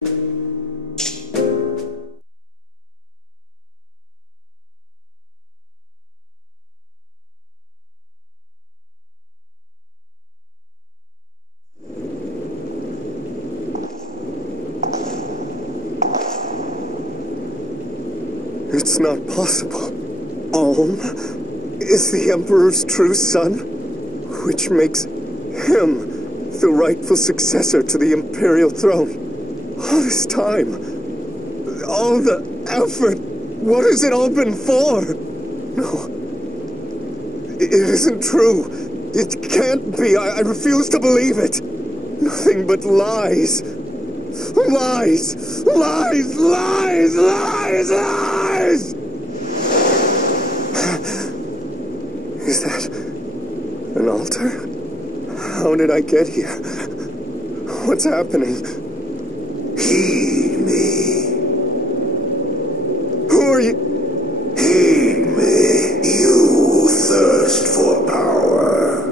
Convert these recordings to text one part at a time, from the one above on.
It's not possible. Alm is the Emperor's true son, which makes him the rightful successor to the Imperial throne. All this time, all the effort, what has it all been for? No, it isn't true. It can't be. I refuse to believe it. Nothing but lies. Lies! Lies! Lies! Lies! Lies! Is that an altar? How did I get here? What's happening? Heed me. Who are you? Heed me, you thirst for power.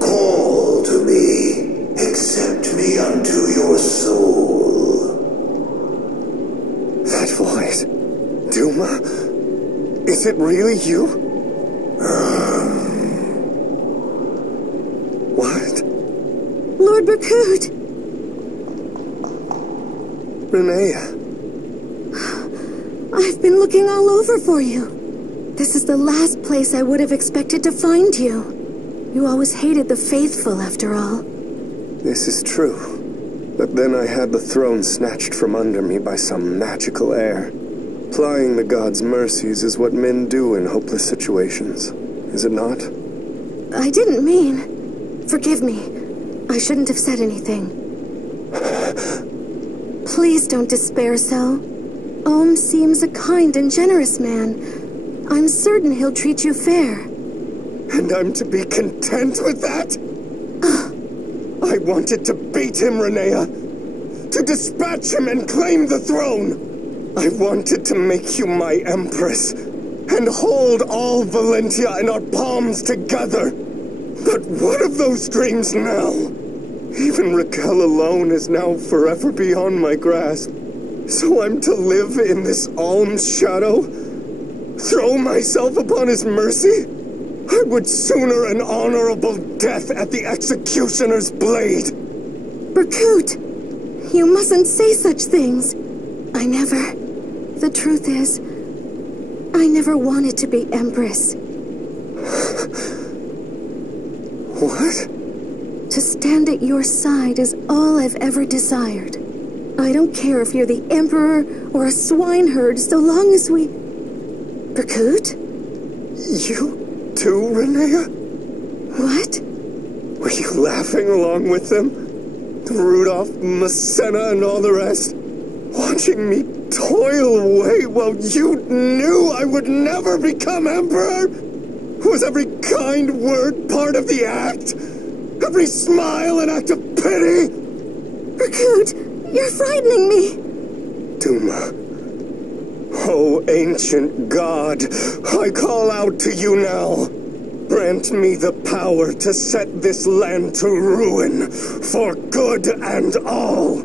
Call to me, accept me unto your soul. That voice. Duma? Is it really you? What? Lord Berkut! Renea. I've been looking all over for you. This is the last place I would have expected to find you. You always hated the faithful, after all. This is true. But then I had the throne snatched from under me by some magical heir. Plying the gods' mercies is what men do in hopeless situations. Is it not? I didn't mean... Forgive me. I shouldn't have said anything. Please don't despair so. Ohm seems a kind and generous man. I'm certain he'll treat you fair. And I'm to be content with that? I wanted to beat him, Renea. To dispatch him and claim the throne. I wanted to make you my empress. And hold all Valentia in our palms together. But what of those dreams now? Even Raquel alone is now forever beyond my grasp. So I'm to live in this Alm's shadow? Throw myself upon his mercy? I would sooner an honorable death at the executioner's blade. Berkut, you mustn't say such things. I never... The truth is, I never wanted to be empress. What? To stand at your side is all I've ever desired. I don't care if you're the emperor or a swineherd, so long as we... Berkut? You too, Renea? What? Were you laughing along with them? Rudolph, Massena, and all the rest? Watching me toil away while you knew I would never become emperor? Was every kind word part of the act? Every smile an act of pity? Berkut, you're frightening me. Duma. Oh, ancient god, I call out to you now. Grant me the power to set this land to ruin, for good and all.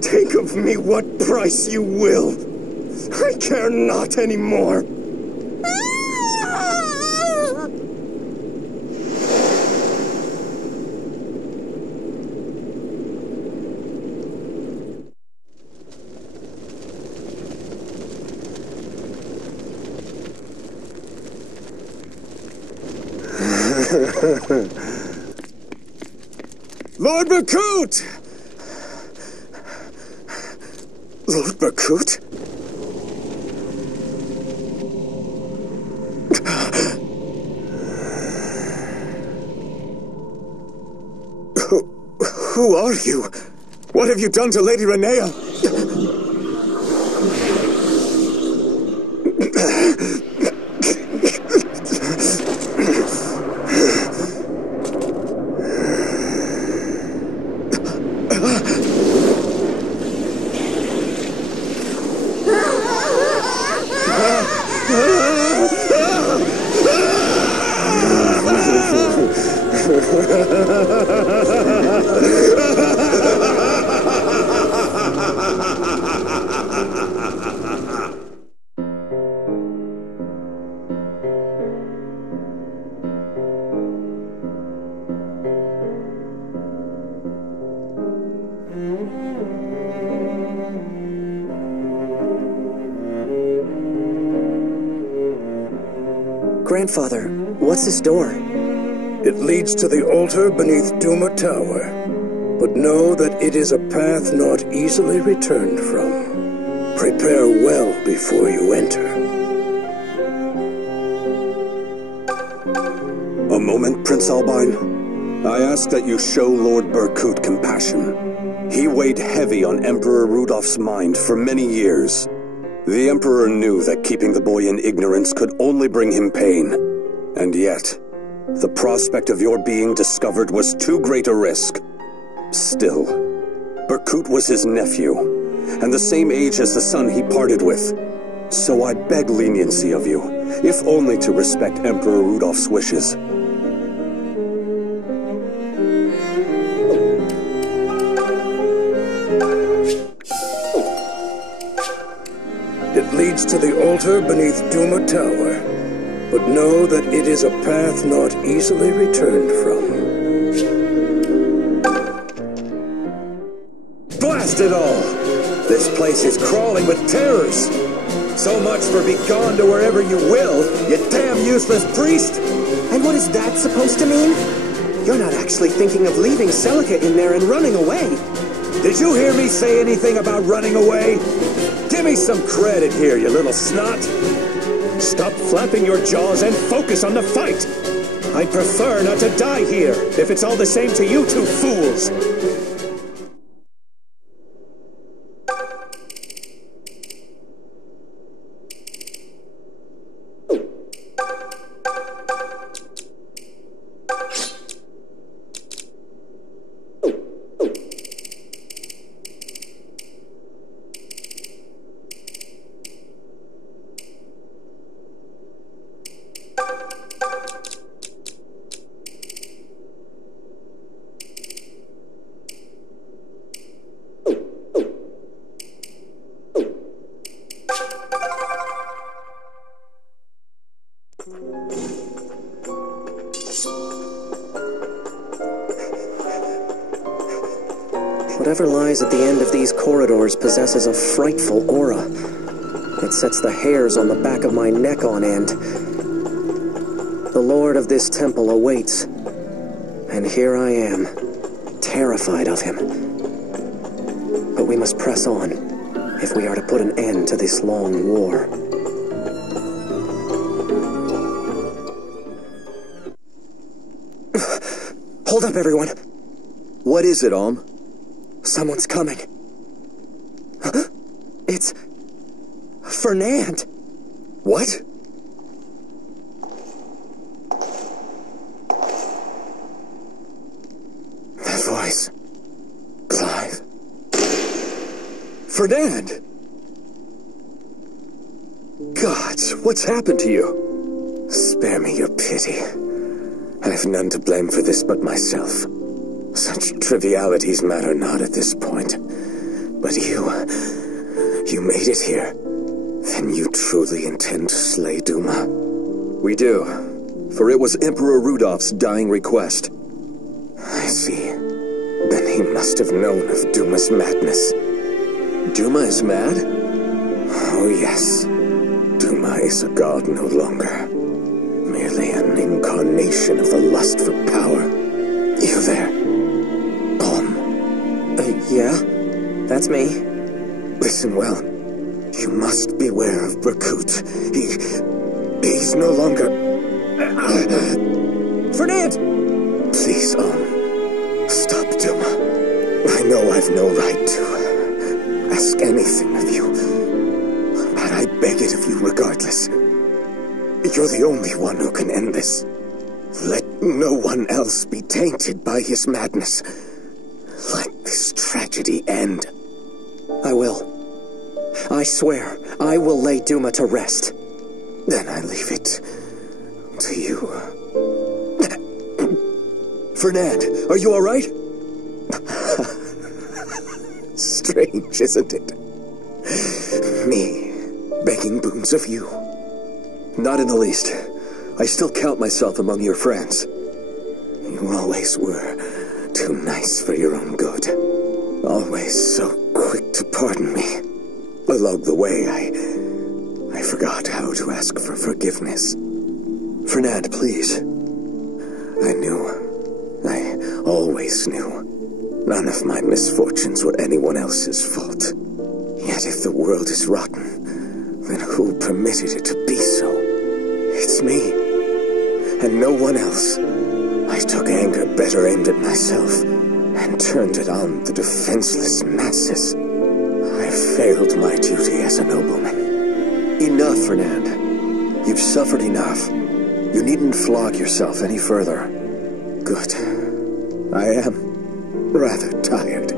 Take of me what price you will. I care not anymore. Lord Berkut! Lord Berkut? Who are you? What have you done to Lady Renea? Grandfather, what's this door? It leads to the altar beneath Duma Tower. But know that it is a path not easily returned from. Prepare well before you enter. A moment, Prince Albine. I ask that you show Lord Berkut compassion. He weighed heavy on Emperor Rudolph's mind for many years. The Emperor knew that keeping the boy in ignorance could only bring him pain. And yet, the prospect of your being discovered was too great a risk. Still, Berkut was his nephew, and the same age as the son he parted with. So I beg leniency of you, if only to respect Emperor Rudolph's wishes. It leads to the altar beneath Duma Tower, but know that it is a path not easily returned from. Blast it all! This place is crawling with terrors! So much for be gone to wherever you will, you damn useless priest! And what is that supposed to mean? You're not actually thinking of leaving Celica in there and running away. Did you hear me say anything about running away? Give me some credit here, you little snot! Stop flapping your jaws and focus on the fight! I'd prefer not to die here, if it's all the same to you two fools! Whatever lies at the end of these corridors possesses a frightful aura. It sets the hairs on the back of my neck on end. The lord of this temple awaits, and here I am, terrified of him. But we must press on, if we are to put an end to this long war. Hold up, everyone. What is it, Alm? Someone's coming. It's Fernand. What? That voice. Clive. Fernand! Gods, what's happened to you? Spare me your pity. I've none to blame for this but myself. Such trivialities matter not at this point. But you made it here. Then you truly intend to slay Duma? We do, for it was Emperor Rudolph's dying request. I see. Then he must have known of Duma's madness. Duma is mad? Oh yes. Duma is a god no longer. Merely an incarnation of the lust for power. You there? Yeah? That's me. Listen well. You must beware of Berkut. He's no longer... Fernand! Please, stop, Duma. I know I've no right to ask anything of you, but I beg it of you regardless. You're the only one who can end this. Let no one else be tainted by his madness. Let this tragedy end. I will. I swear, I will lay Duma to rest. Then I leave it to you. Fernand, are you all right? Strange, isn't it? Me, begging boons of you. Not in the least. I still count myself among your friends. You always were too nice for your own good. Always so quick to pardon me. Along the way, I forgot how to ask for forgiveness. Fernand, please. I knew. I always knew. None of my misfortunes were anyone else's fault. Yet if the world is rotten, then who permitted it to be so? It's me. And no one else. I took anger better aimed at myself and turned it on the defenseless masses. I failed my duty as a nobleman. Enough, Fernand. You've suffered enough. You needn't flog yourself any further. Good. I am rather tired.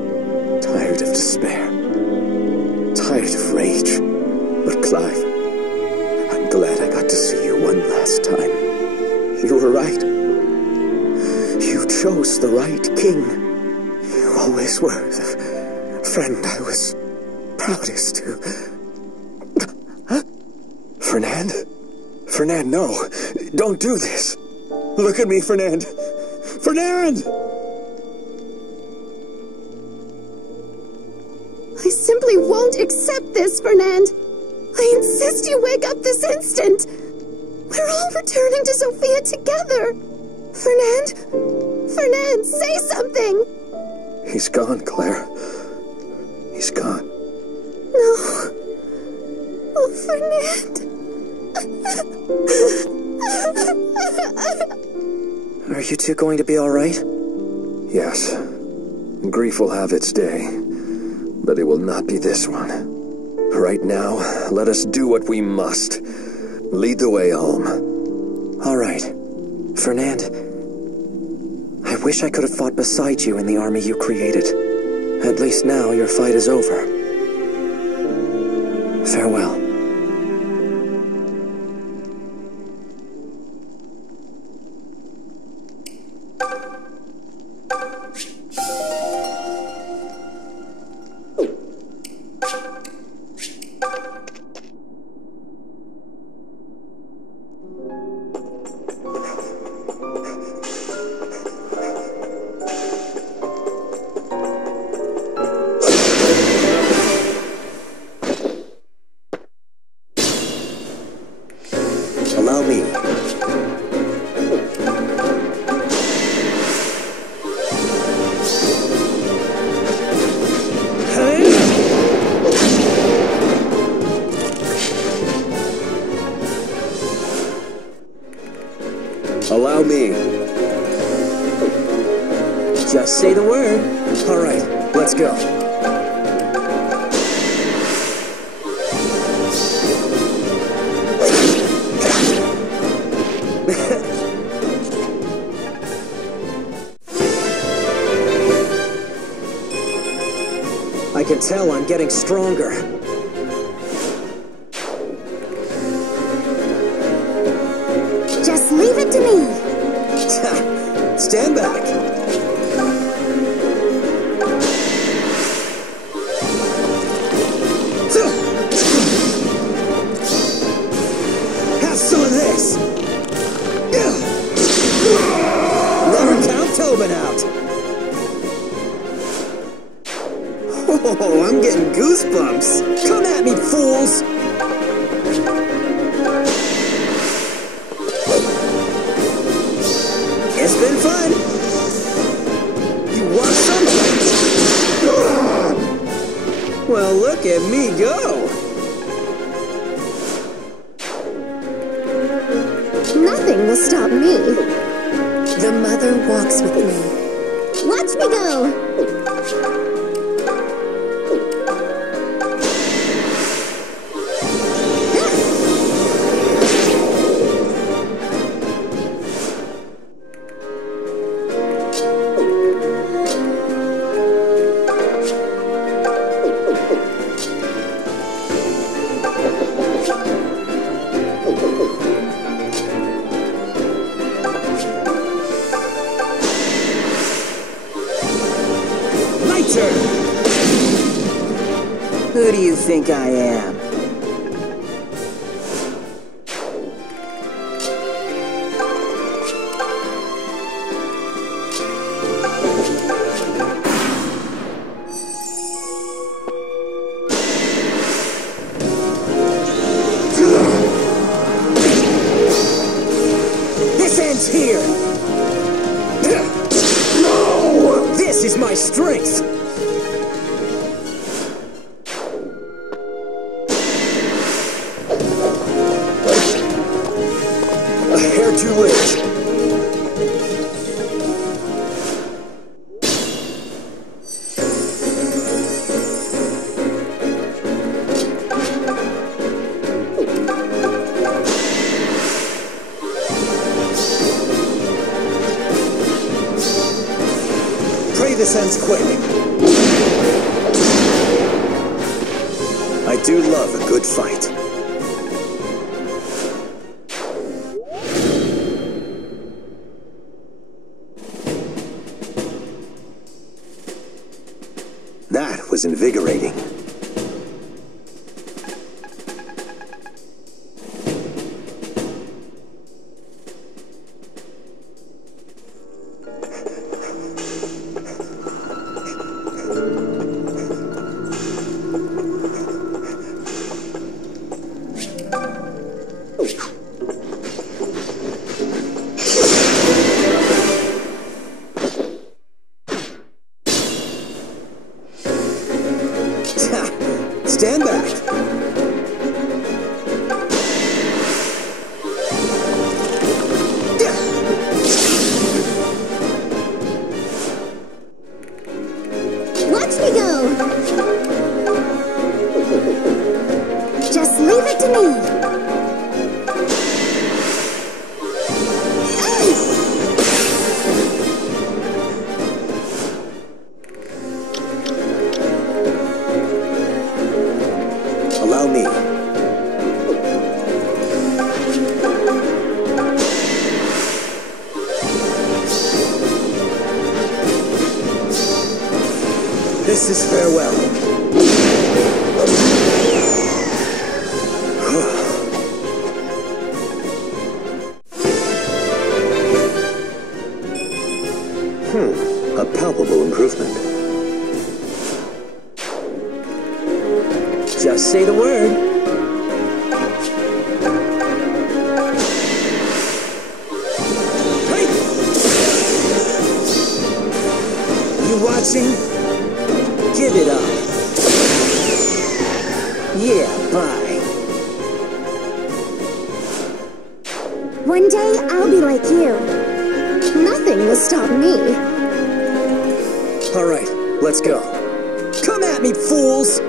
Tired of despair. Tired of rage. But Clive, I'm glad I got to see you one last time. You were right. You chose the right king. You always were the friend I was proudest to. Fernand? Fernand, no. Don't do this. Look at me, Fernand. Fernand! I simply won't accept this, Fernand. I insist you wake up this instant. We're all returning to Sophia together. Fernand? Fernand, say something! He's gone, Claire. He's gone. No. Oh, Fernand. Are you two going to be all right? Yes. Grief will have its day, but it will not be this one. Right now, let us do what we must. Lead the way home. All right. Fernand, I wish I could have fought beside you in the army you created. At least now your fight is over. Farewell. Allow me. Allow me. Just say the word. All right, let's go. I can tell I'm getting stronger. Just leave it to me. Stand back. Have some of this. Never count Tobin out. Oh, I'm getting goosebumps. Come at me, fools. It's been fun. You want something? Well, look at me go. Nothing will stop me. The mother walks with me. Watch me go. Who do you think I am? is here! No! This is my strength! A hair too late. This ends quick. I do love a good fight. That was invigorating. Stand back. Watch me go. Just leave it to me. Allow me. This is farewell. A palpable improvement. Just say the word. Hey! You watching? Give it up. Yeah, bye. One day, I'll be like you. Nothing will stop me. All right, let's go. Come at me, fools!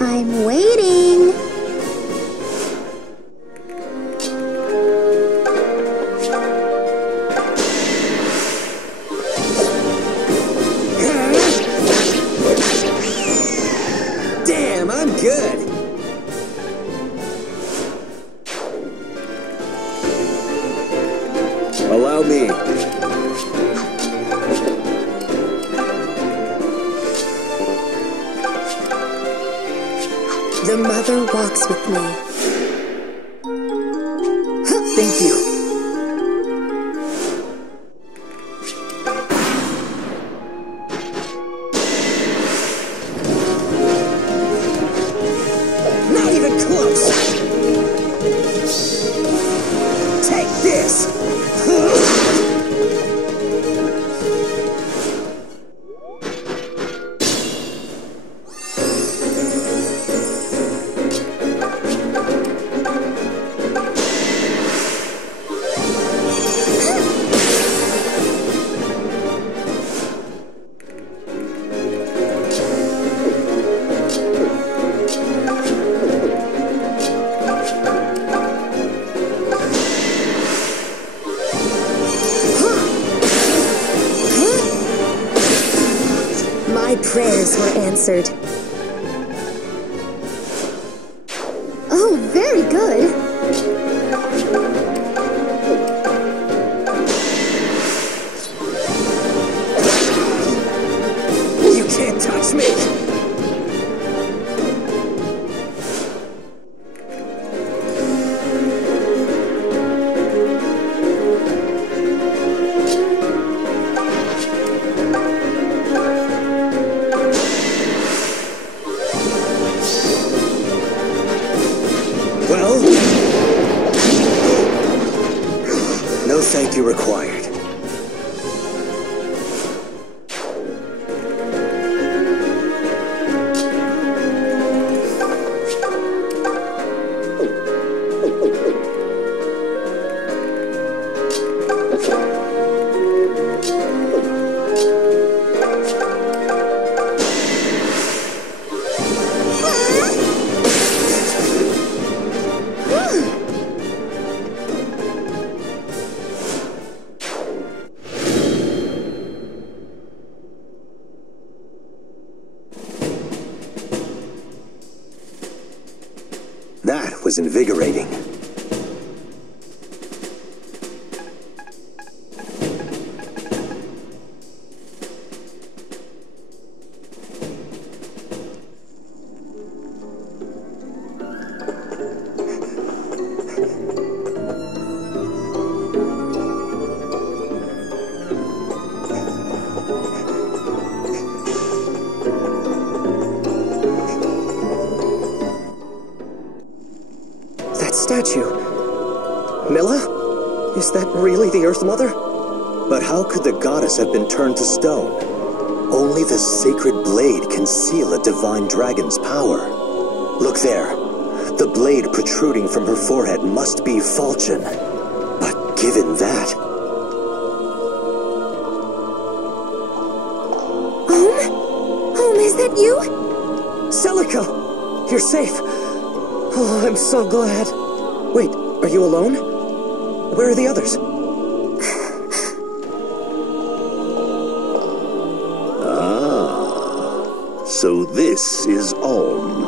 I'm waiting. Damn, I'm good. Allow me. The mother walks with me. Thank you. Not even close. Take this. My prayers were answered. Oh, very good. You can't touch me. Well? No thank you required. That was invigorating. Statue. Milla? Is that really the Earth Mother? But how could the goddess have been turned to stone? Only the sacred blade can seal a divine dragon's power. Look there. The blade protruding from her forehead must be falchion. But given that... Is that you? Celica! You're safe! Oh, I'm so glad. Wait, are you alone? Where are the others? So this is Ulm.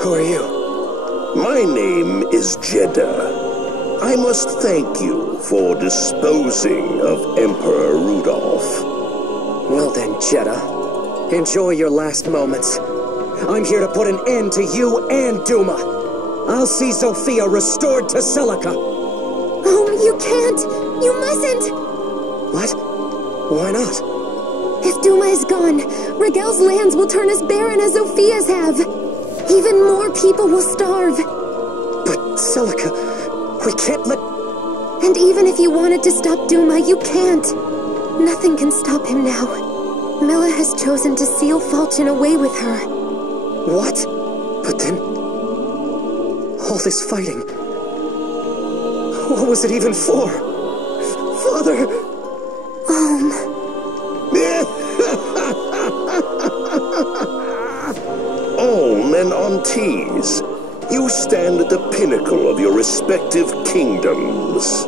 Who are you? My name is Jeddah. I must thank you for disposing of Emperor Rudolph. Well then, Jeddah. Enjoy your last moments. I'm here to put an end to you and Duma. I'll see Zofia restored to Celica. Oh, you can't. You mustn't. What? Why not? If Duma is gone, Rigel's lands will turn as barren as Zofia's have. Even more people will starve. But Celica, we can't let... And even if you wanted to stop Duma, you can't. Nothing can stop him now. Milla has chosen to seal Falchion away with her. What? But then... all this fighting... what was it even for? Father... Ulm and Ontees, you stand at the pinnacle of your respective kingdoms.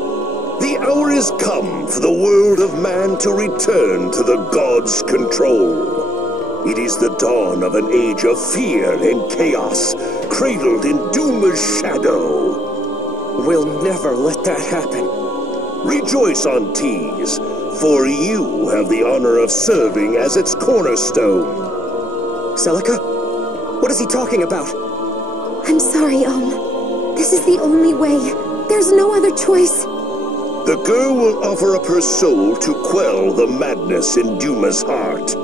The hour is come for the world of man to return to the gods' control. It is the dawn of an age of fear and chaos, cradled in Duma's shadow. We'll never let that happen. Rejoice, Ontees, for you have the honor of serving as its cornerstone. Celica? What is he talking about? I'm sorry, This is the only way. There's no other choice. The girl will offer up her soul to quell the madness in Duma's heart.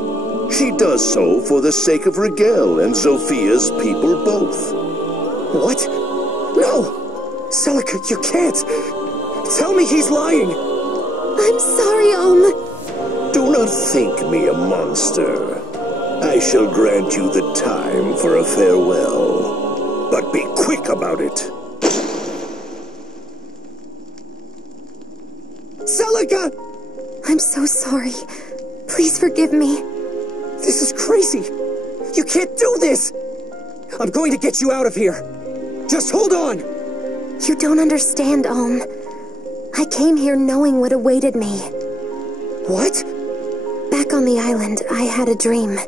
She does so for the sake of Rigel and Zofia's people both. What? No! Celica, you can't! Tell me he's lying! I'm sorry, Do not think me a monster. I shall grant you the time for a farewell. But be quick about it. Celica! I'm so sorry. Please forgive me. This is crazy. You can't do this. I'm going to get you out of here. Just hold on. You don't understand, I came here knowing what awaited me. What? Back on the island, I had a dream.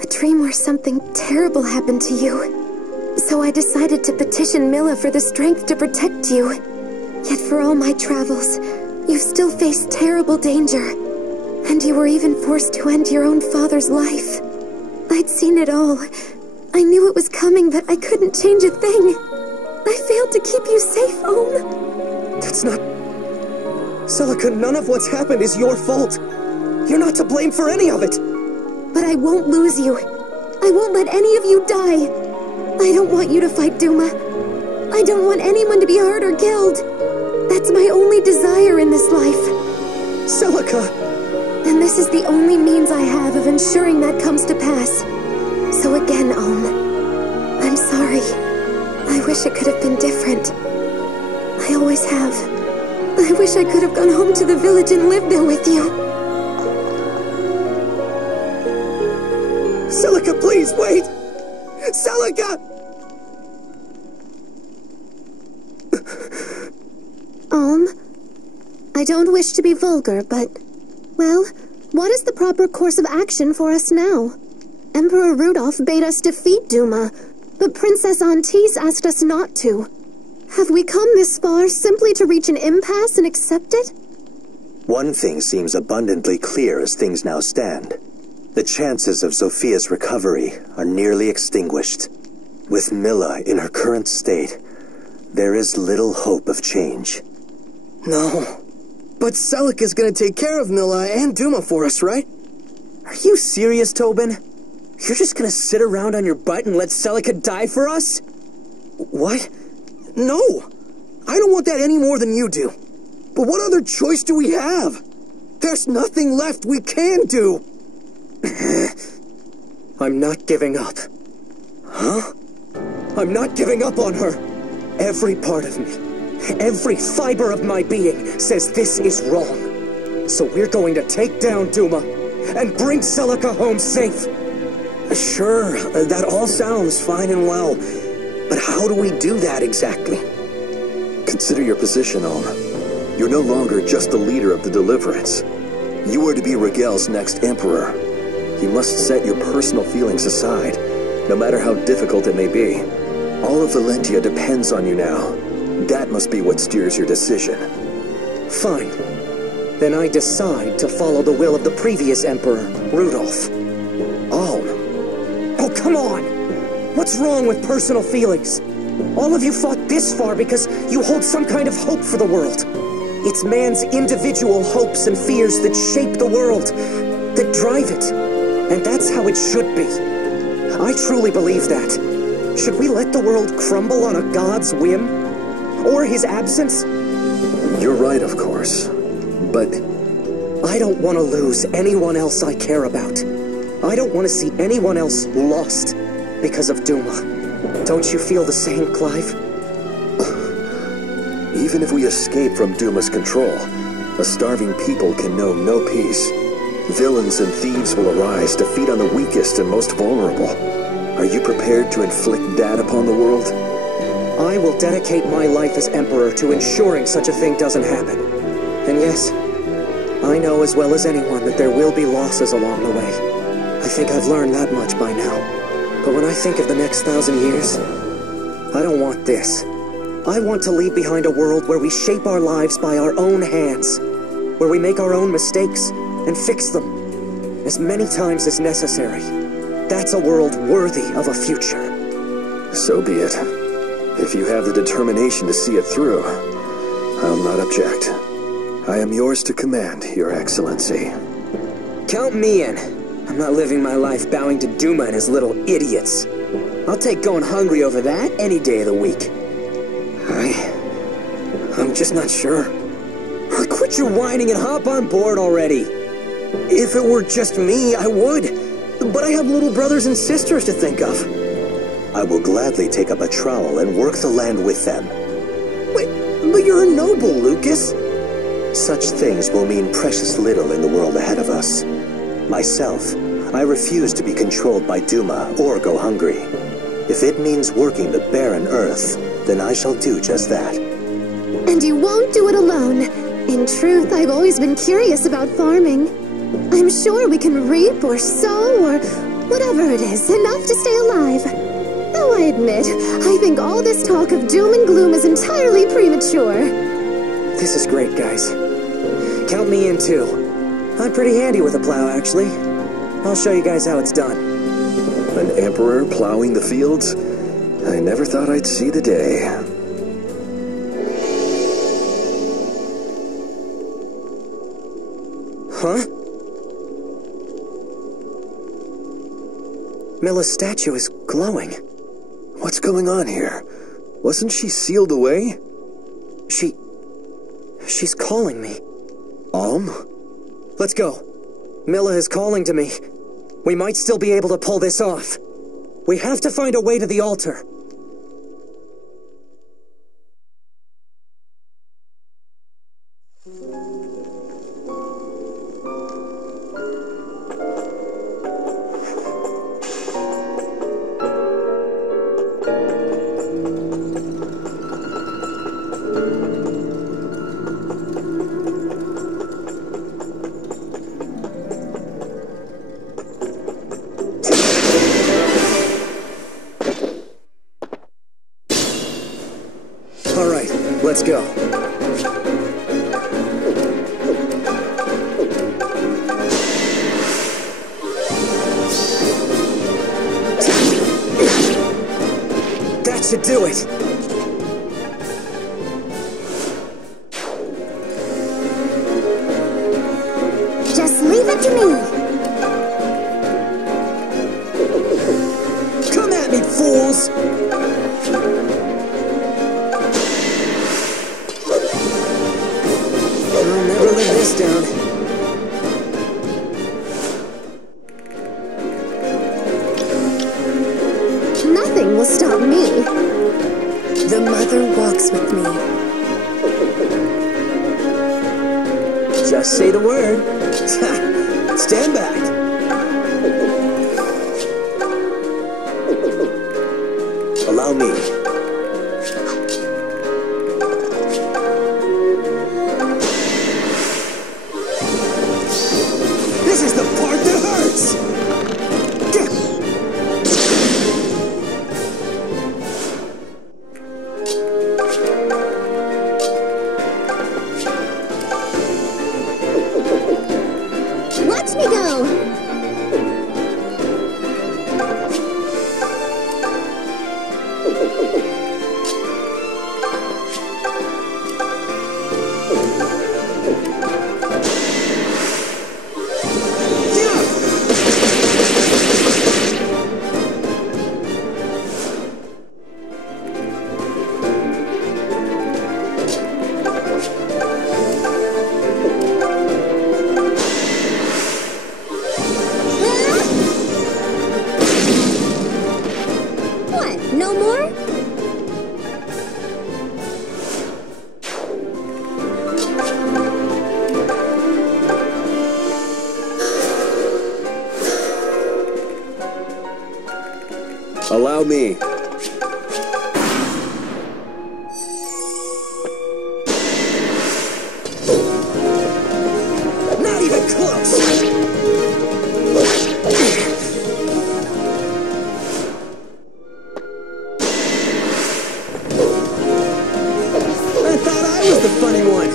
A dream where something terrible happened to you. So I decided to petition Milla for the strength to protect you. Yet for all my travels, you've still faced terrible danger. And you were even forced to end your own father's life. I'd seen it all. I knew it was coming, but I couldn't change a thing. I failed to keep you safe, That's not... Celica, none of what's happened is your fault. You're not to blame for any of it. But I won't lose you. I won't let any of you die. I don't want you to fight Duma. I don't want anyone to be hurt or killed. That's my only desire in this life. Celica! And this is the only means I have of ensuring that comes to pass. So again, Om, I'm sorry. I wish it could have been different. I always have. I wish I could have gone home to the village and lived there with you. Celica, please, wait! Celica! I don't wish to be vulgar, but... well, what is the proper course of action for us now? Emperor Rudolph bade us defeat Duma, but Princess Antise asked us not to. Have we come this far simply to reach an impasse and accept it? One thing seems abundantly clear as things now stand. The chances of Sophia's recovery are nearly extinguished. With Milla in her current state, there is little hope of change. No. But Celica's gonna take care of Milla and Duma for us, right? Are you serious, Tobin? You're just gonna sit around on your butt and let Celica die for us? What? No! I don't want that any more than you do. But what other choice do we have? There's nothing left we can do! I'm not giving up. Huh? I'm not giving up on her. Every part of me, every fiber of my being says this is wrong. So we're going to take down Duma and bring Celica home safe. Sure, that all sounds fine and well. But how do we do that exactly? Consider your position, Om. You're no longer just the leader of the Deliverance. You are to be Rigel's next emperor. You must set your personal feelings aside, no matter how difficult it may be. All of Valentia depends on you now. That must be what steers your decision. Fine. Then I decide to follow the will of the previous emperor, Rudolph. Oh, come on! What's wrong with personal feelings? All of you fought this far because you hold some kind of hope for the world. It's man's individual hopes and fears that shape the world, that drive it. And that's how it should be. I truly believe that. Should we let the world crumble on a god's whim? Or his absence? You're right, of course. But I don't want to lose anyone else I care about. I don't want to see anyone else lost because of Duma. Don't you feel the same, Clive? even if we escape from Duma's control, a starving people can know no peace. Villains and thieves will arise to feed on the weakest and most vulnerable. Are you prepared to inflict that upon the world? I will dedicate my life as Emperor to ensuring such a thing doesn't happen. And yes, I know as well as anyone that there will be losses along the way. I think I've learned that much by now. But when I think of the next 1,000 years, I don't want this. I want to leave behind a world where we shape our lives by our own hands, where we make our own mistakes and fix them as many times as necessary. That's a world worthy of a future. So be it. If you have the determination to see it through, I'll not object. I am yours to command, Your Excellency. Count me in. I'm not living my life bowing to Duma and his little idiots. I'll take going hungry over that any day of the week. I'm just not sure. Quit your whining and hop on board already. If it were just me, I would. But I have little brothers and sisters to think of. I will gladly take up a trowel and work the land with them. Wait, but you're a noble, Lucas. Such things will mean precious little in the world ahead of us. Myself, I refuse to be controlled by Duma or go hungry. If it means working the barren earth, then I shall do just that. And you won't do it alone. In truth, I've always been curious about farming. I'm sure we can reap or sow or whatever it is, enough to stay alive. Though I admit, I think all this talk of doom and gloom is entirely premature. This is great, guys. Count me in, too. I'm pretty handy with a plow, actually. I'll show you guys how it's done. An emperor plowing the fields? I never thought I'd see the day. Huh? Milla's statue is glowing. What's going on here? Wasn't she sealed away? She's calling me. Let's go. Milla is calling to me. We might still be able to pull this off. We have to find a way to the altar. Let's go. That should do it. Just leave it to me. Come at me, fools! I'll never live this down. Nothing will stop me. The mother walks with me. Just say the word. Stand back. Allow me. This is the part that hurts! Watch me go! No more? Allow me. Not even close! The funny one.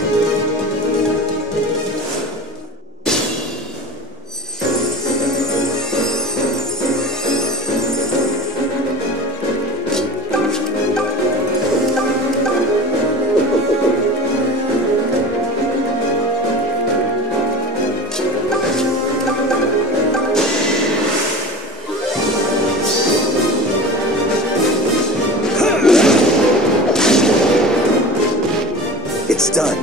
It's done.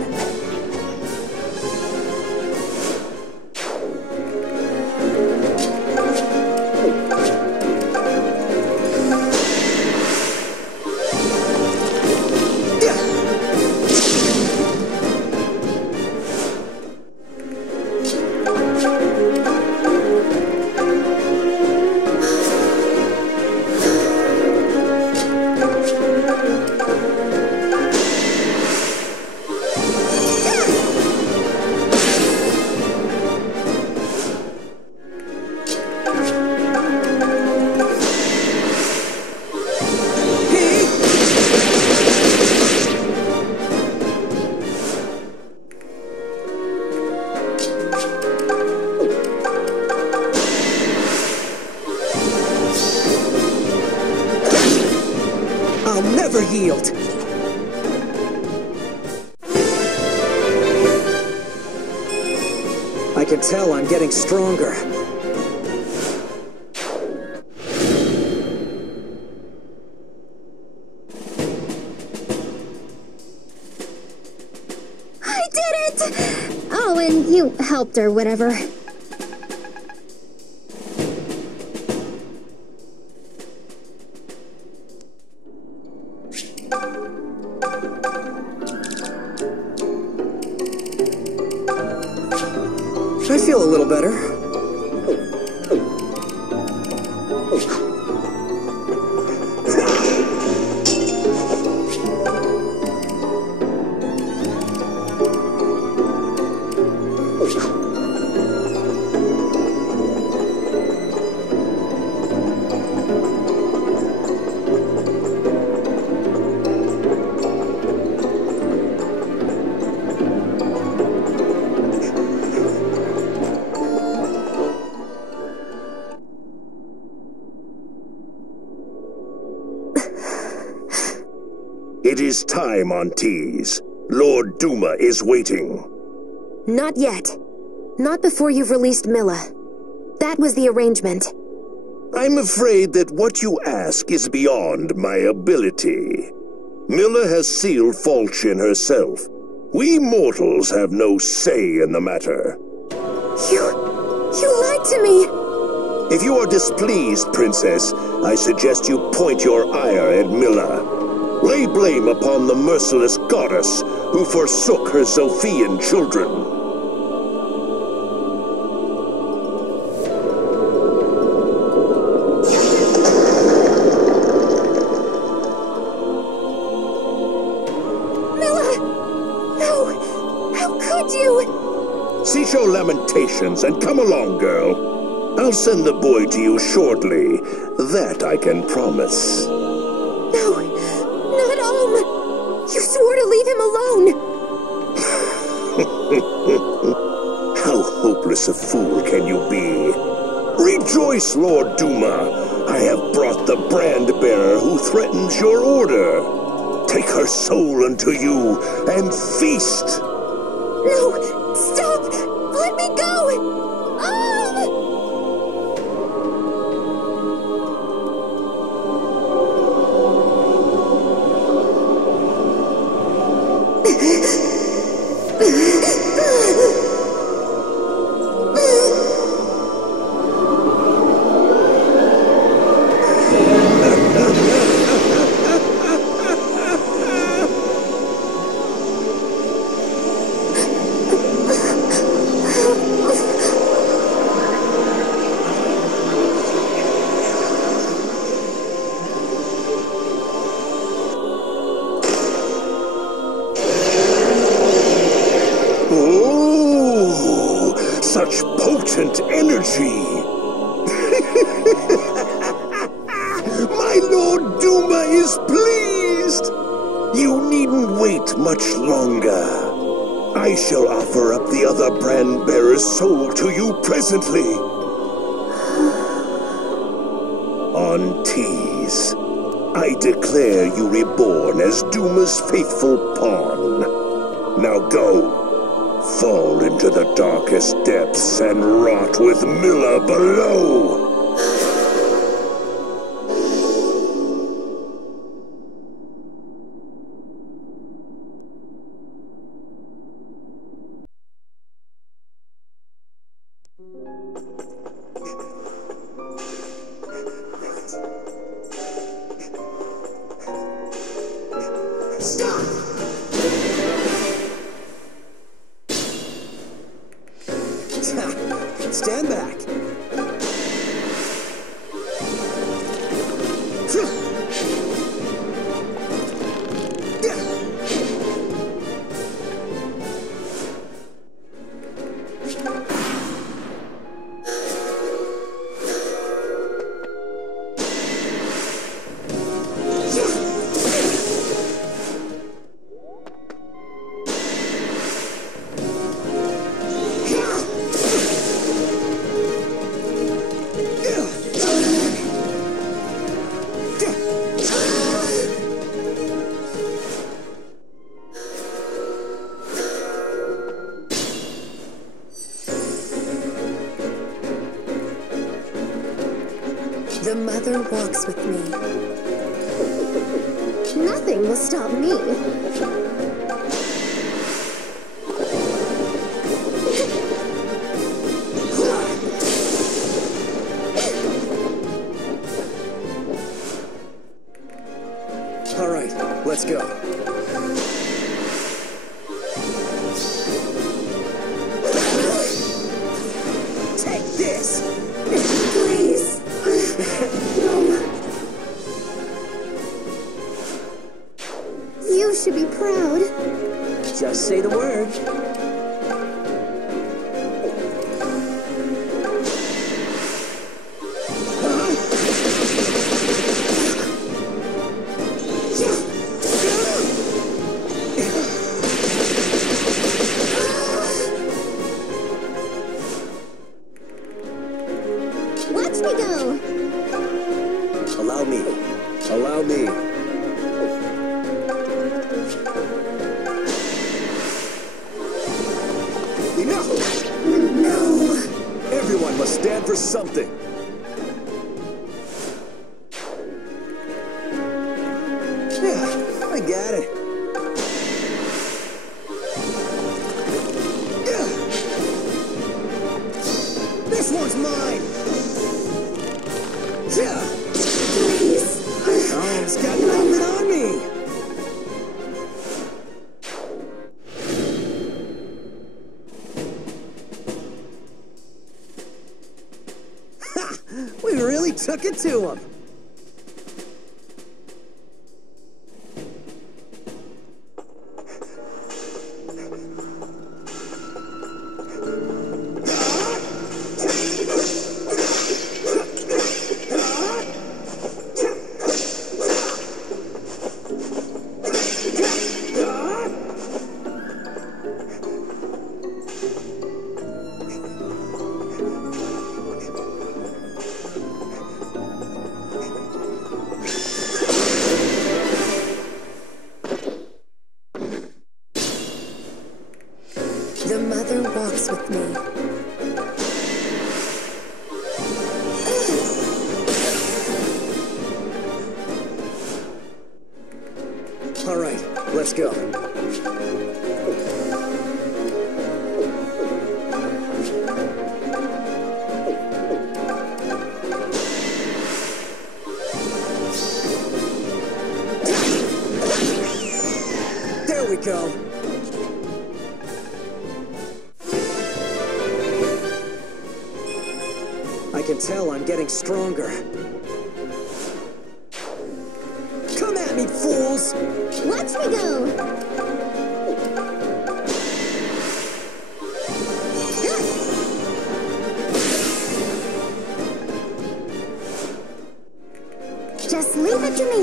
I'll never yield! I can tell I'm getting stronger. Oh, and you helped or whatever. I feel a little better. It is time, Aunties. Lord Duma is waiting. Not yet. Not before you've released Milla. That was the arrangement. I'm afraid that what you ask is beyond my ability. Milla has sealed Falchion herself. We mortals have no say in the matter. You lied to me! If you are displeased, Princess, I suggest you point your ire at Milla. Lay blame upon the merciless goddess who forsook her Zophian children. Milla! No! How could you? Cease your lamentations and come along, girl. I'll send the boy to you shortly. That I can promise. No! Not Alm! You swore to leave him alone! How hopeless a fool can you be? Rejoice, Lord Duma! I have brought the brand-bearer who threatens your order. Take her soul unto you and feast! No! Stop! Let me go! Alm! Such potent energy! My Lord Duma is pleased! You needn't wait much longer. I shall offer up the other brand-bearer's soul to you presently. Aunties, I declare you reborn as Duma's faithful pawn. Now go. Fall into the darkest depths and rot with Milla below! Stop! Stand back. The mother walks with me. Nothing will stop me. All right, let's go. Take this! Please. No. You should be proud. Just say the word. Watch me go. Allow me. Allow me. Enough! No. Everyone must stand for something. Yeah, I got it. This one's mine! Yeah! Please. Oh, it's got nothing on me! Ha! We really took it to him! The mother walks with me. All right, let's go. There we go. I can tell I'm getting stronger. Come at me, fools! Watch me go. Just leave it to me.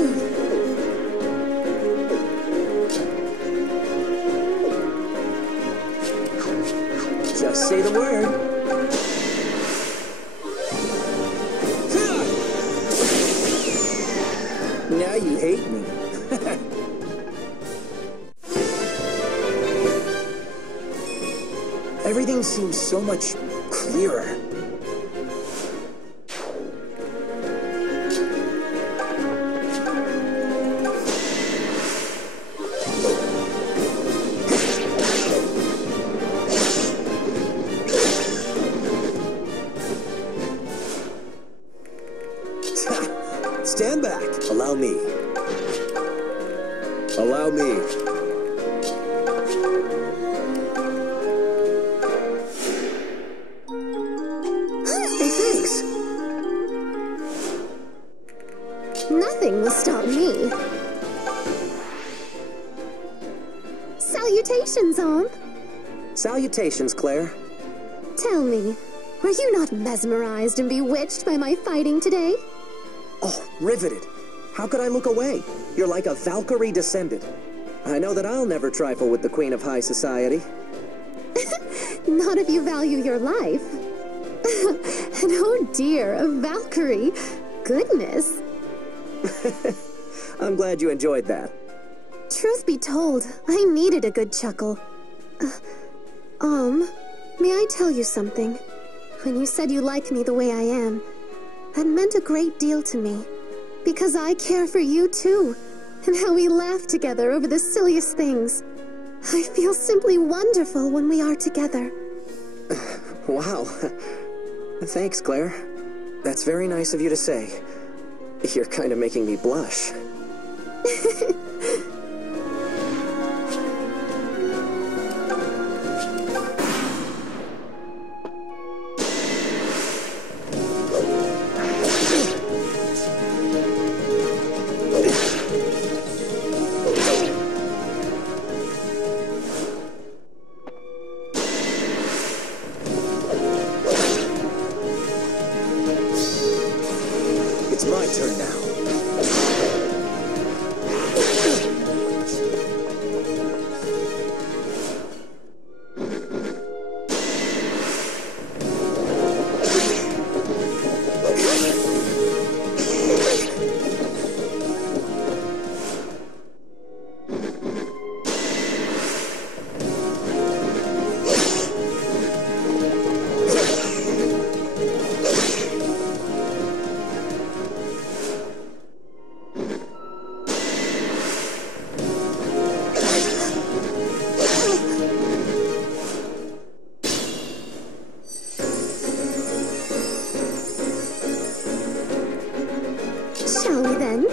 Just say the word. Now you hate me. Everything seems so much clearer. Stand back. Allow me. Allow me. Hey, thanks. Nothing will stop me. Salutations, Omp. Salutations, Claire. Tell me, were you not mesmerized and bewitched by my fighting today? Oh, riveted. How could I look away? You're like a Valkyrie descendant. I know that I'll never trifle with the Queen of High Society. Not if you value your life. And oh dear, a Valkyrie. Goodness. I'm glad you enjoyed that. Truth be told, I needed a good chuckle. May I tell you something? When you said you like me the way I am, that meant a great deal to me. Because I care for you too, and how we laugh together over the silliest things. I feel simply wonderful when we are together. Wow. Thanks, Claire. That's very nice of you to say. You're kind of making me blush. It's my turn now. Shall we then?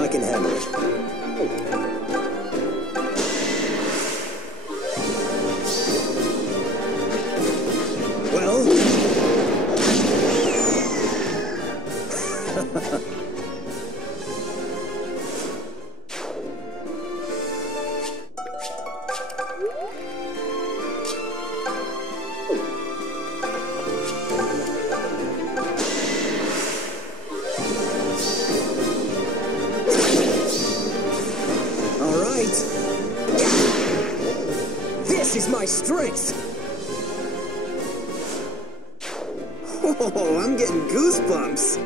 I can handle it. Well? All right. This is my strength. Oh, I'm getting goosebumps.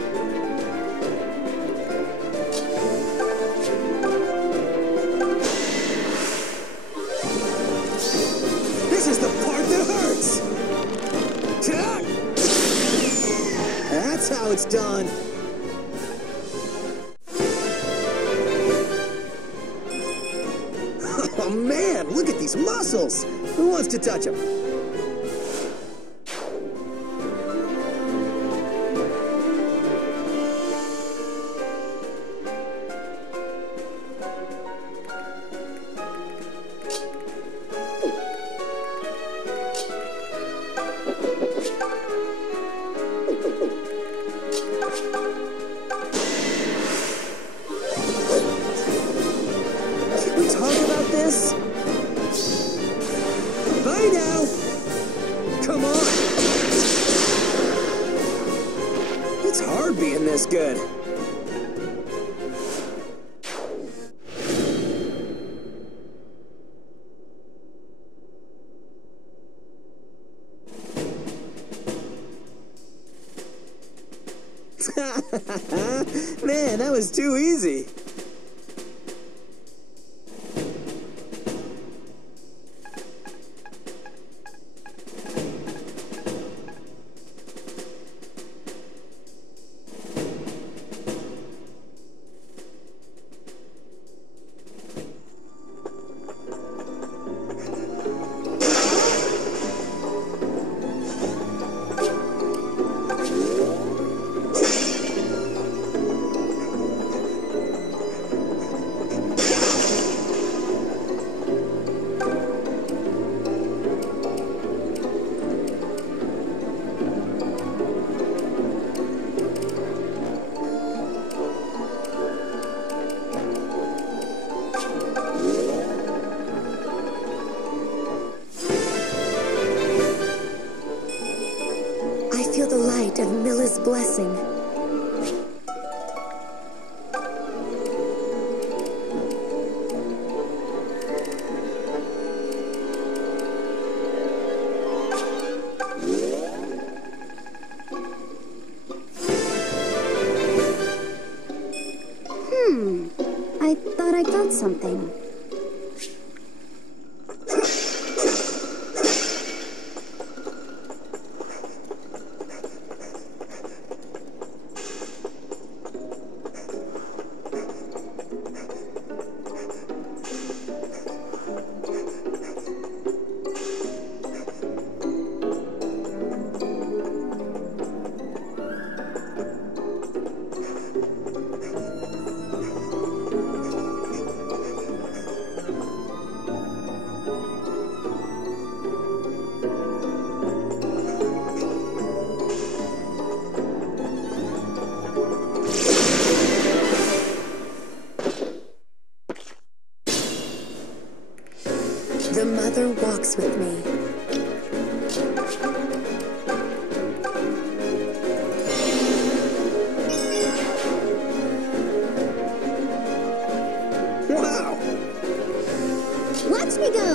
This is the part that hurts. That's how it's done. Oh man, look at these muscles. Who wants to touch them? Can we talk about this? Bye now! Come on! It's hard being this good. Man, that was too easy. of Milla's blessing. I thought I got something. The mother walks with me. Wow! Watch me go!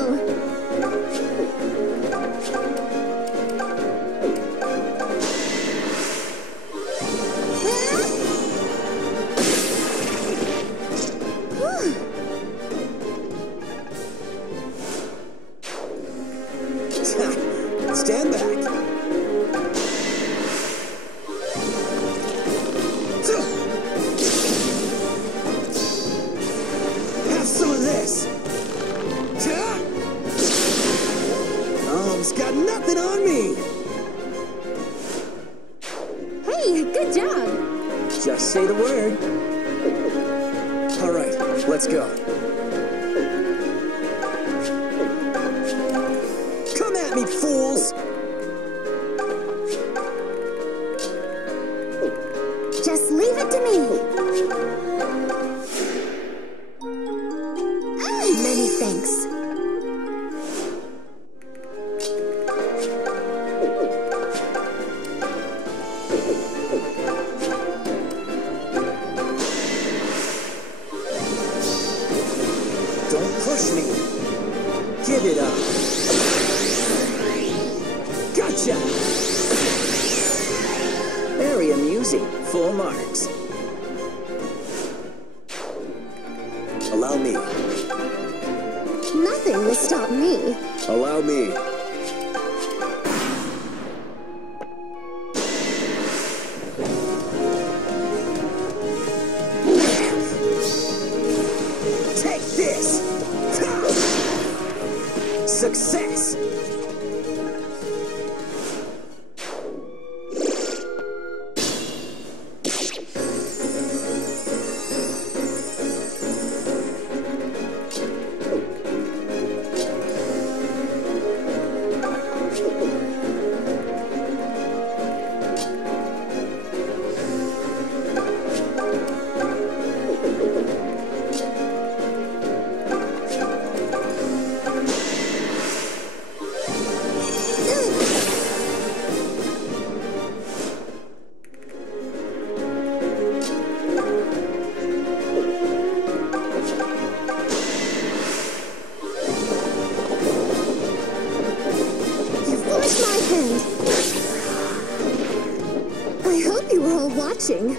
Stand back. Have some of this. He's got nothing on me. Hey, good job! Just say the word. All right, let's go. Come at me, fools. Just leave it to me. Many thanks. Don't push me. Give it up. Gotcha! Very amusing. Full marks. Allow me. Nothing will stop me. Allow me. Take this! Success! I hope you were all watching.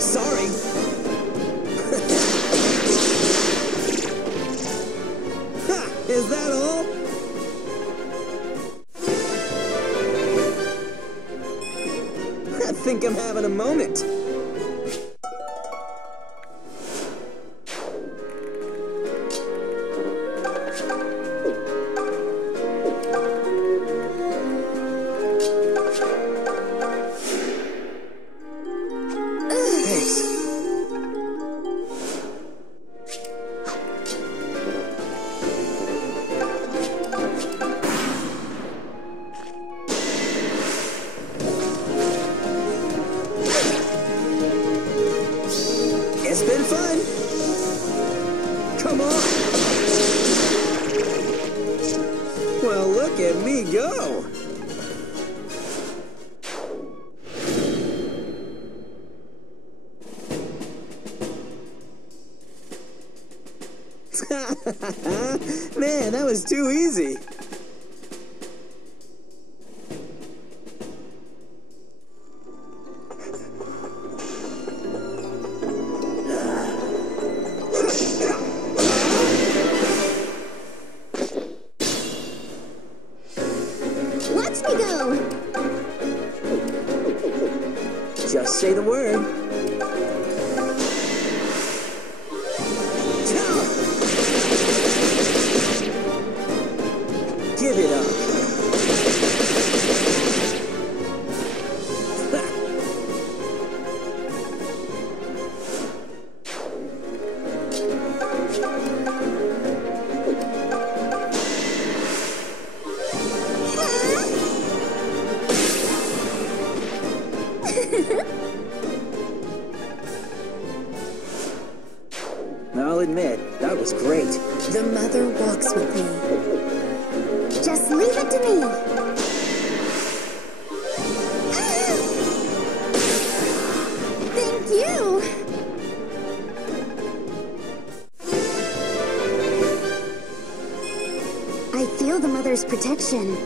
Sorry. Ha! Is that all? I think I'm having a moment. Thanks. Look at me go! Man, that was too easy. Watch me go! Just say the word. Give it up. I'll admit, that was great. The mother walks with me. Just leave it to me. Thank you! I feel the mother's protection.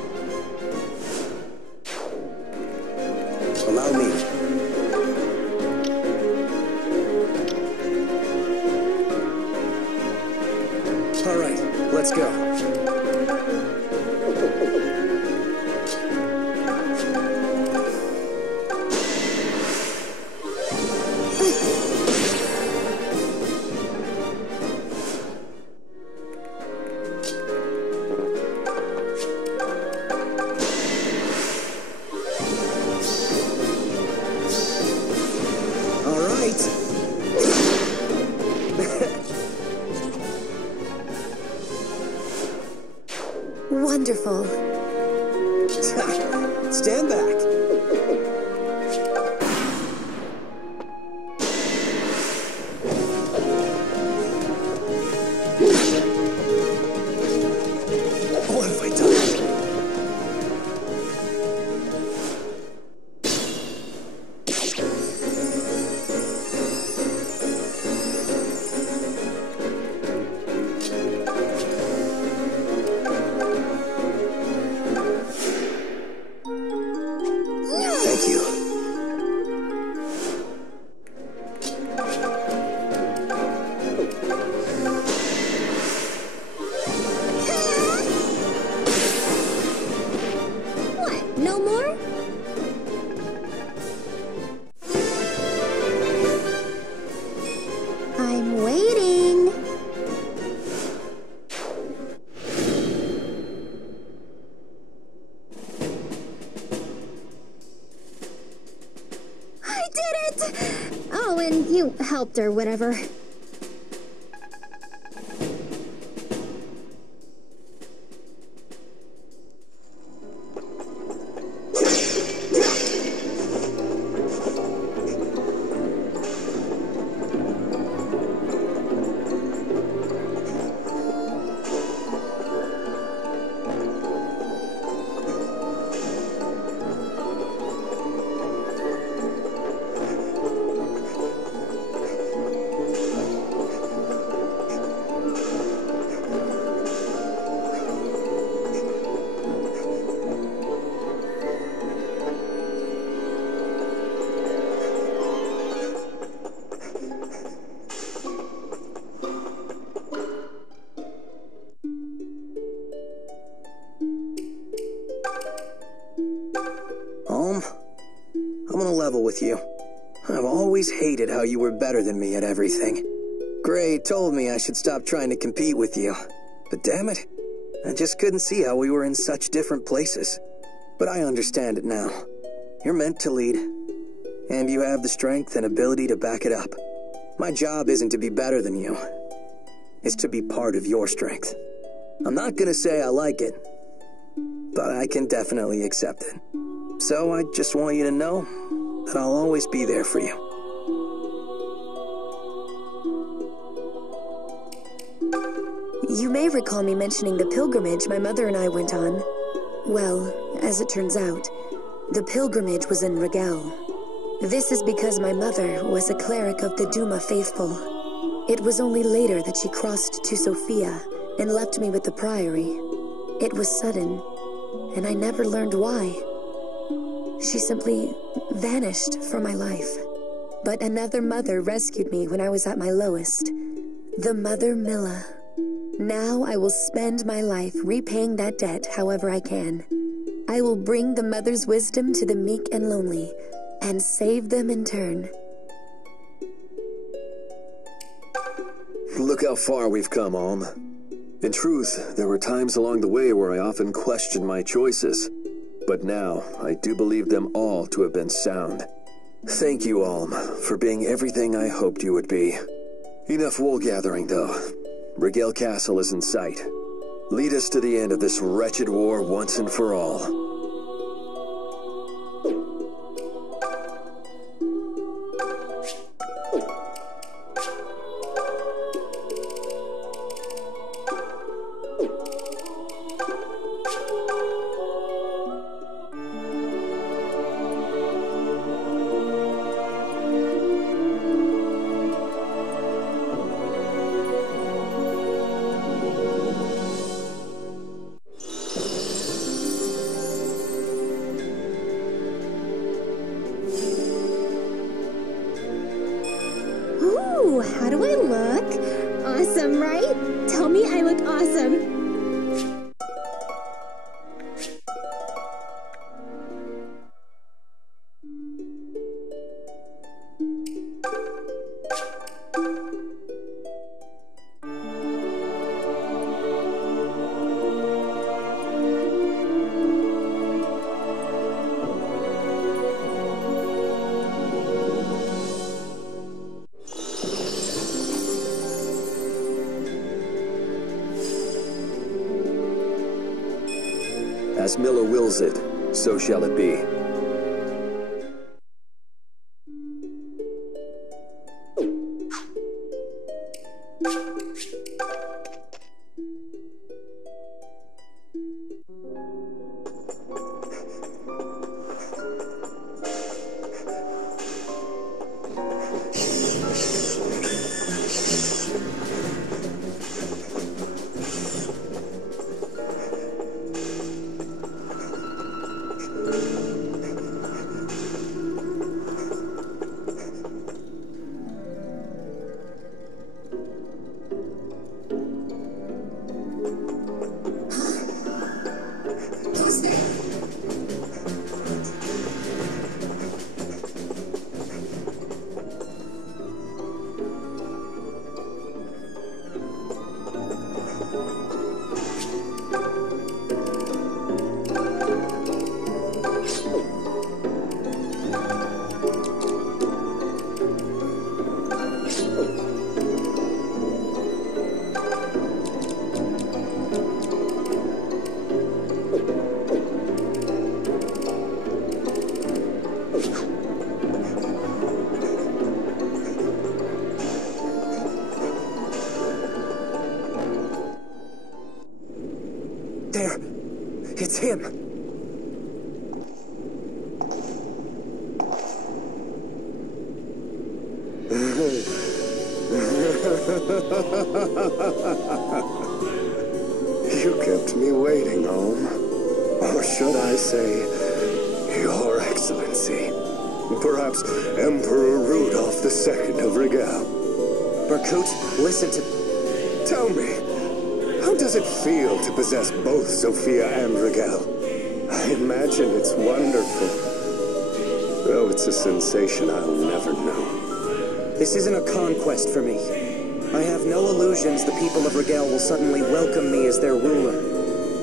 Allow me. All right, let's go. All right. Wonderful. Stand back. What have I done? Thank you. What? No more? I'm waiting. I did it! Oh, and you helped or whatever. I'm gonna level with you. I've always hated how you were better than me at everything. Gray told me I should stop trying to compete with you. But damn it, I just couldn't see how we were in such different places. But I understand it now. You're meant to lead. And you have the strength and ability to back it up. My job isn't to be better than you. It's to be part of your strength. I'm not gonna say I like it, but I can definitely accept it. So I just want you to know that I'll always be there for you. You may recall me mentioning the pilgrimage my mother and I went on. Well, as it turns out, the pilgrimage was in Rigel. This is because my mother was a cleric of the Duma faithful. It was only later that she crossed to Sophia and left me with the priory. It was sudden, and I never learned why. She simply vanished from my life. But another mother rescued me when I was at my lowest. The Mother Milla. Now I will spend my life repaying that debt however I can. I will bring the mother's wisdom to the meek and lonely, and save them in turn. Look how far we've come, Alm. In truth, there were times along the way where I often questioned my choices, but now I do believe them all to have been sound. Thank you, Alm, for being everything I hoped you would be. Enough wool gathering, though. Rigel Castle is in sight. Lead us to the end of this wretched war once and for all. How do I look? Awesome, right? Tell me I look awesome. As Miller wills it, so shall it be. There! It's him! You kept me waiting, Alm. Or should I say, Your Excellency. Perhaps Emperor Rudolph II of Rigel. Berkut, listen to... Tell me, how does it feel to possess both Sophia and Rigel? I imagine it's wonderful. Though it's a sensation I'll never know. This isn't a conquest for me. I have no illusions the people of Rigel will suddenly welcome me as their ruler.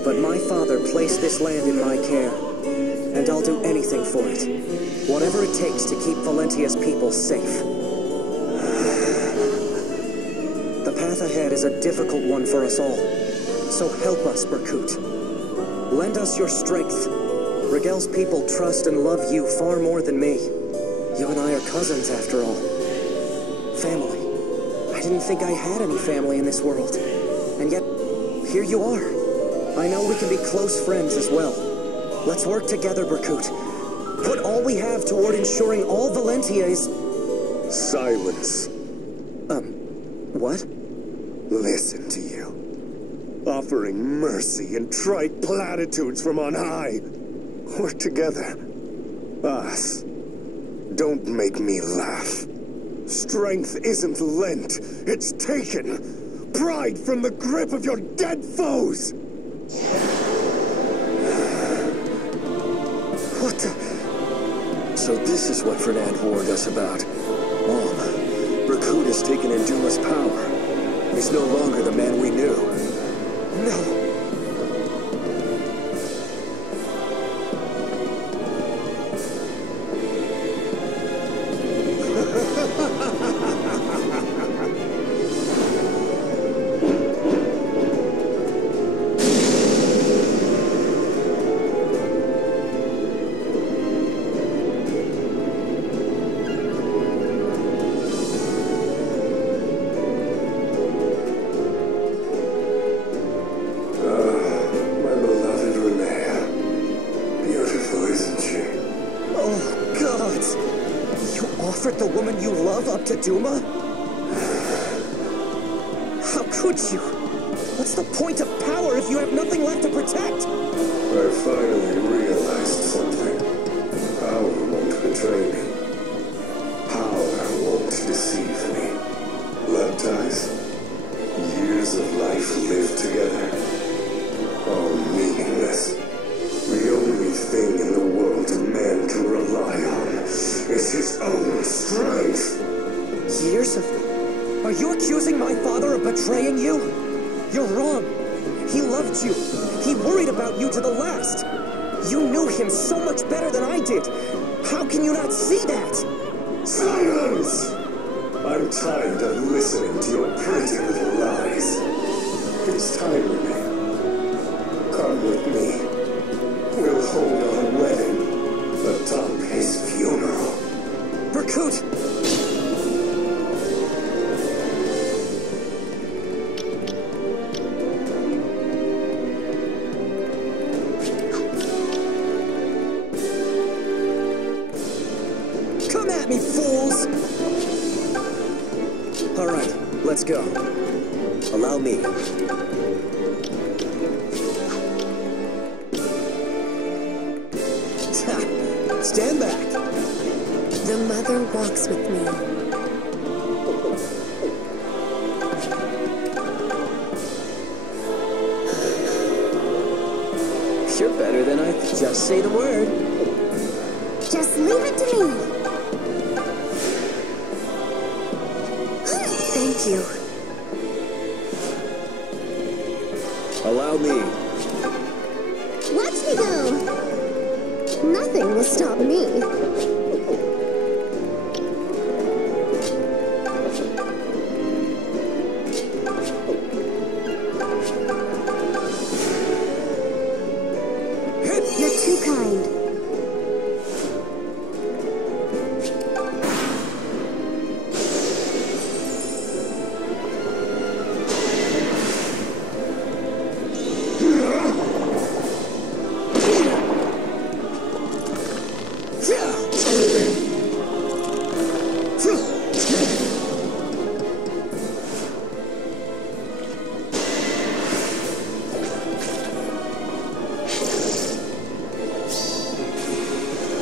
But my father placed this land in my care, and I'll do anything for it. Whatever it takes to keep Valentia's people safe. The path ahead is a difficult one for us all. So help us, Berkut. Lend us your strength. Rigel's people trust and love you far more than me. You and I are cousins, after all. Family. I didn't think I had any family in this world. And yet, here you are. I know we can be close friends as well. Let's work together, Berkut. Put all we have toward ensuring all Valentia is... Silence. What? Listen to you. Offering mercy and trite platitudes from on high. Work together. Us. Don't make me laugh. Strength isn't lent, it's taken. Pride from the grip of your dead foes. What the... So this is what Fernand warned us about. Mom, Berkut has taken in Duma's power. He's no longer the man we knew. No. The woman you love up to Duma? How could you? What's the point of power if you have nothing left to protect? I finally realized something. Power won't betray me. Power won't deceive me. Blood ties? Years of life lived together? All meaningless. The only thing in the world a man can rely on is his own strength. Years of... Are you accusing my father of betraying you? You're wrong. He loved you. He worried about you to the last. You knew him so much better than I did. How can you not see that? Silence! I'm tired of listening to your pretty little lies. It's time, Renee. Come with me. We'll hold our wedding atop his funeral. Berkut! Come at me, fools! All right, let's go. Allow me. Stand back. The mother walks with me. You're better than I... Just say the word. Just leave it to me. Thank you. Allow me. Watch me go. Nothing will stop me. You're too kind.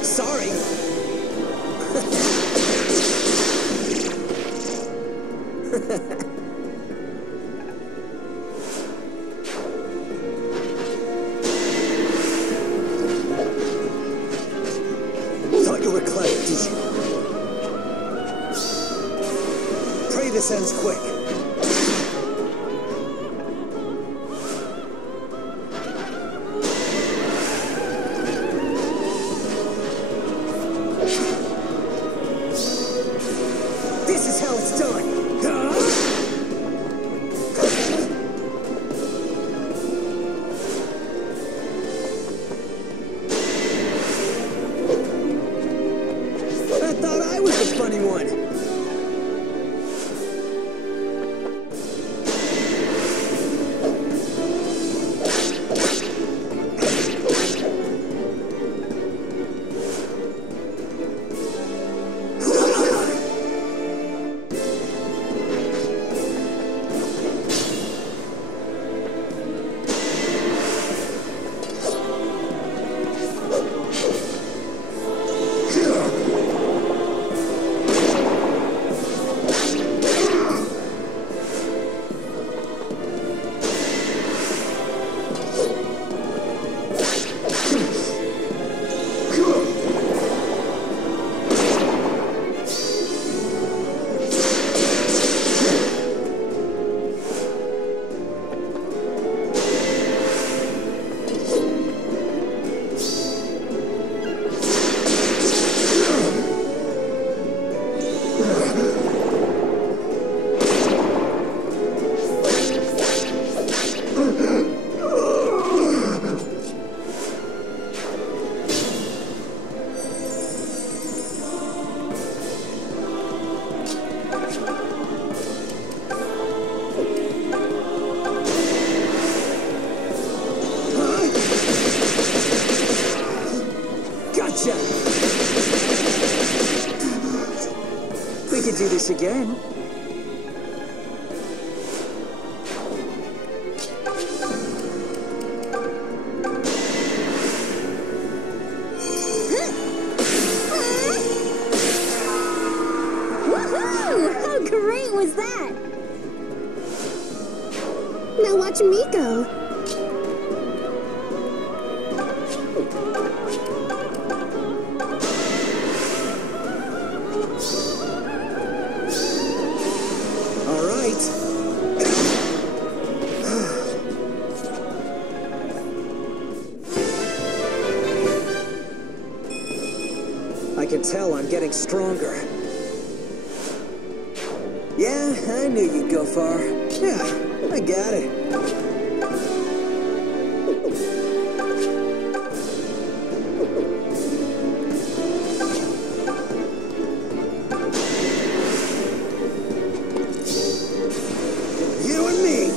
Sorry. Thought you were clever, did you? Pray this ends quick. This is how it's done. I thought I was the funny one. do this again. Woohoo! How great was that? Now watch me go. All right. I can tell I'm getting stronger. Yeah, I knew you'd go far. Yeah, I got it. You and me.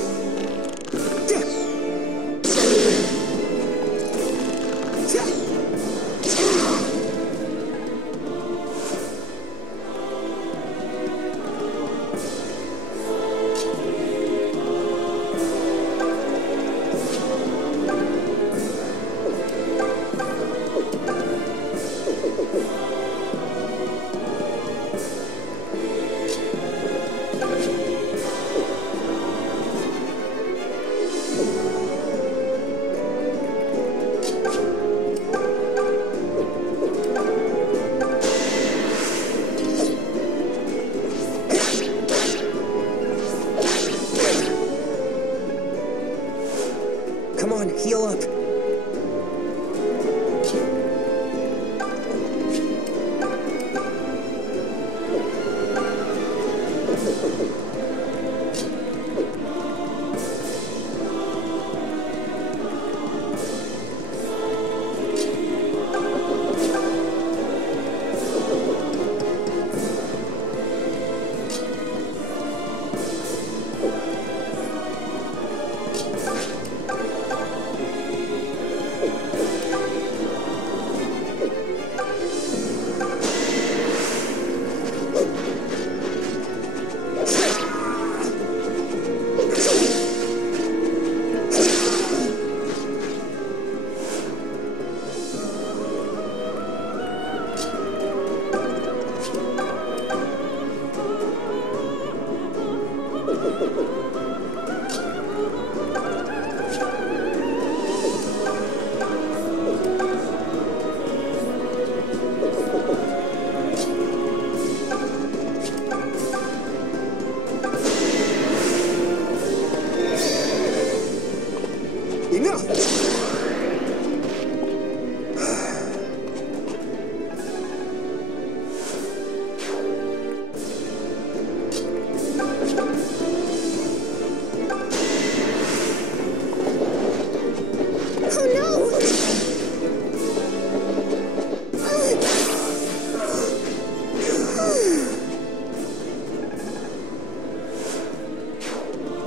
Come on, heal up.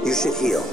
You should heal.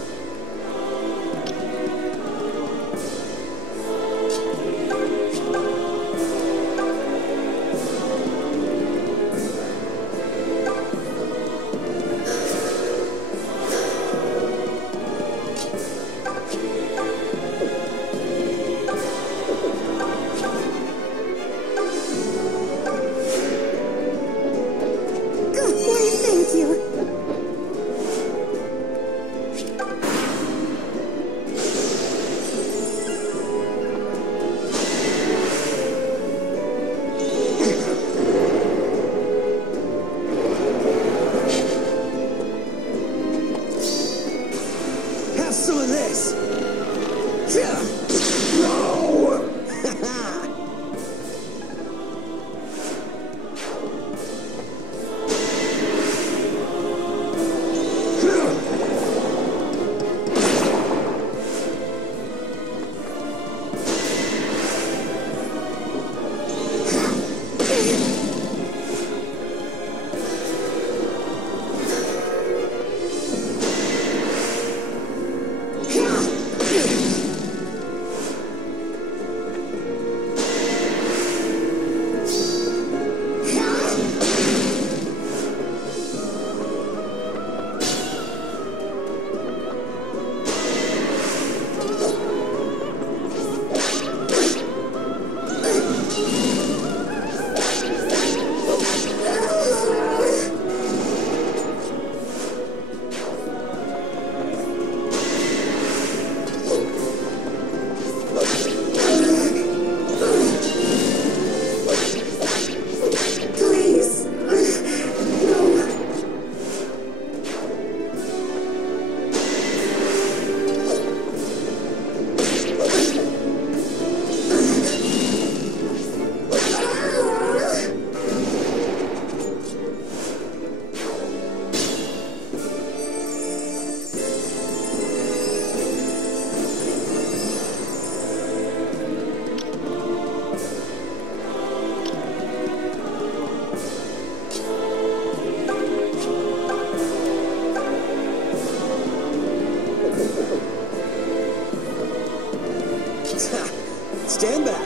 Stand back.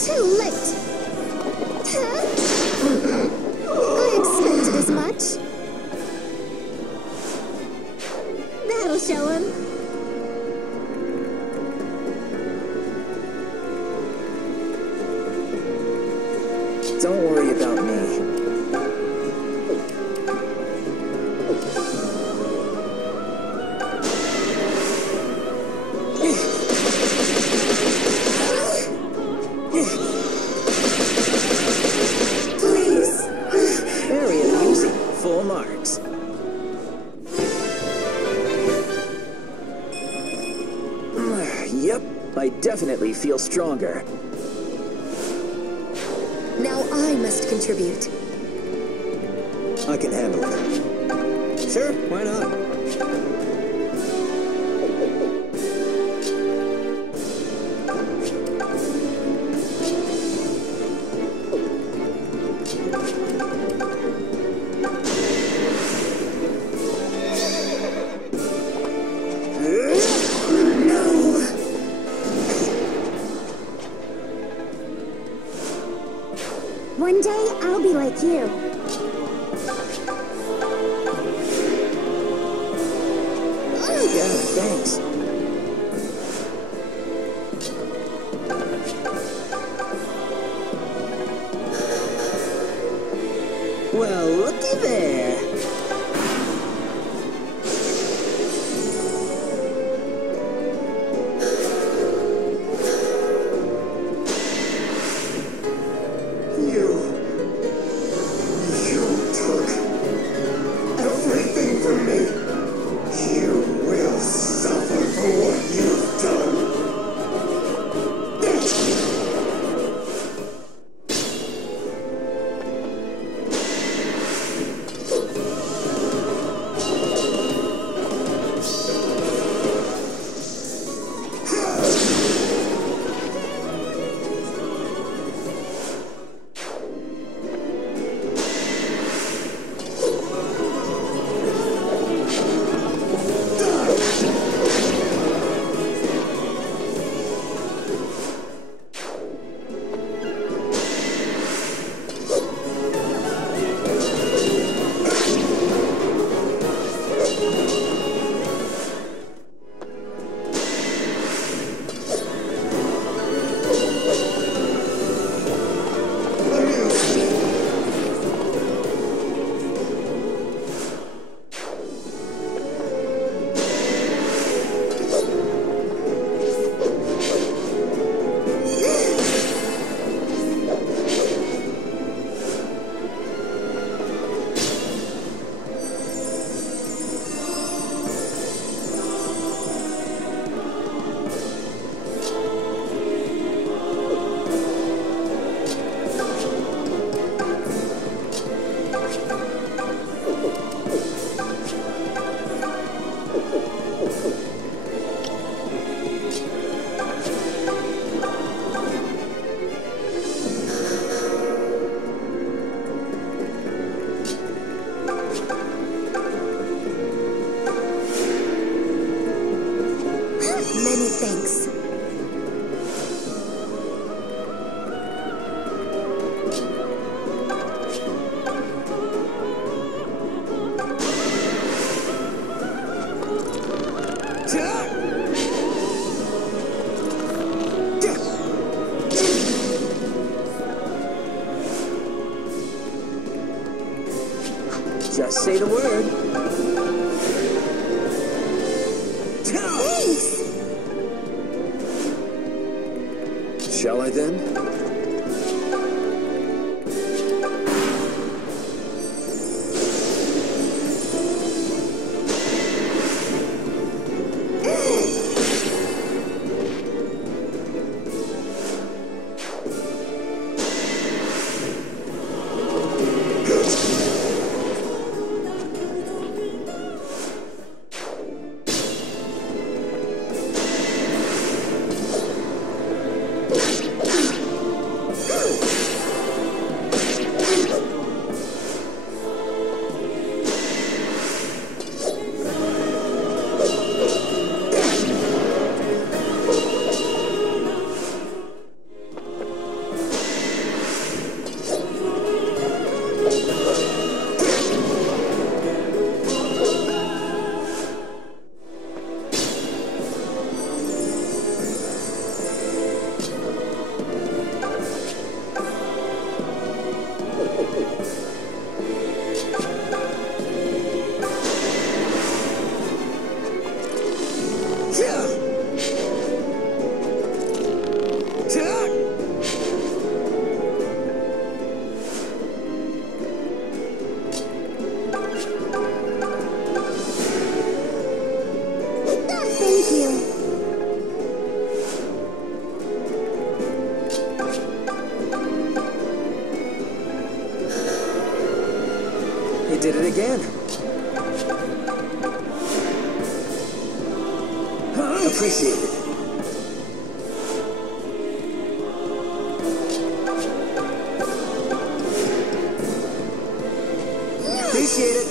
Too late. Huh? I expected as much. That'll show him. Don't worry about me. Please. Very amusing. Full marks. Yep, I definitely feel stronger. Now I must contribute. I can handle it. Sure, why not? One day, I'll be like you. Yeah, thanks. Well, looky there. You took everything from me. You will suffer Appreciate it. Appreciate it.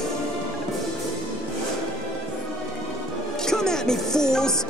Come at me, fools!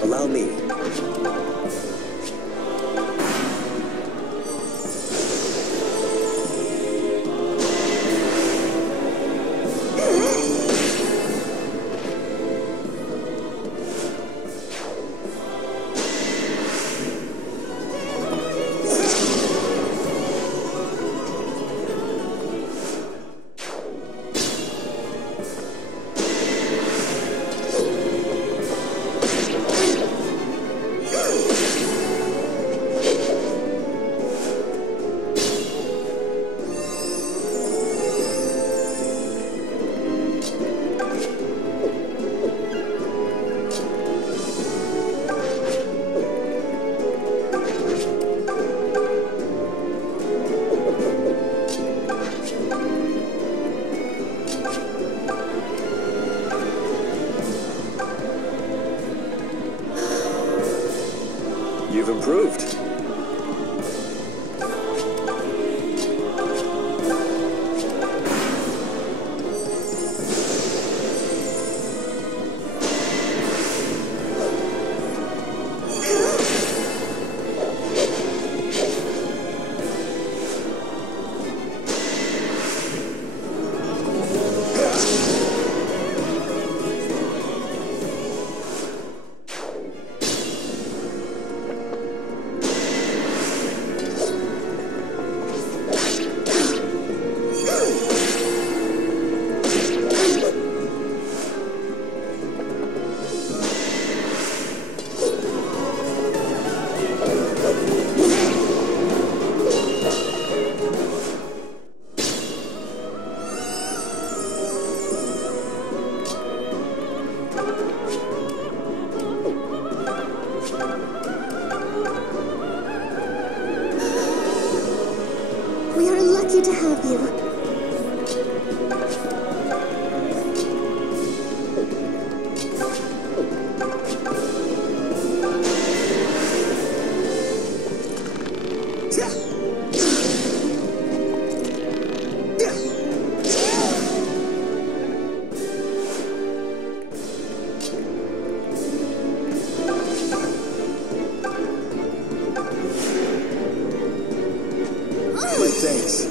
Allow me. You've improved. We are lucky to have you. My thanks.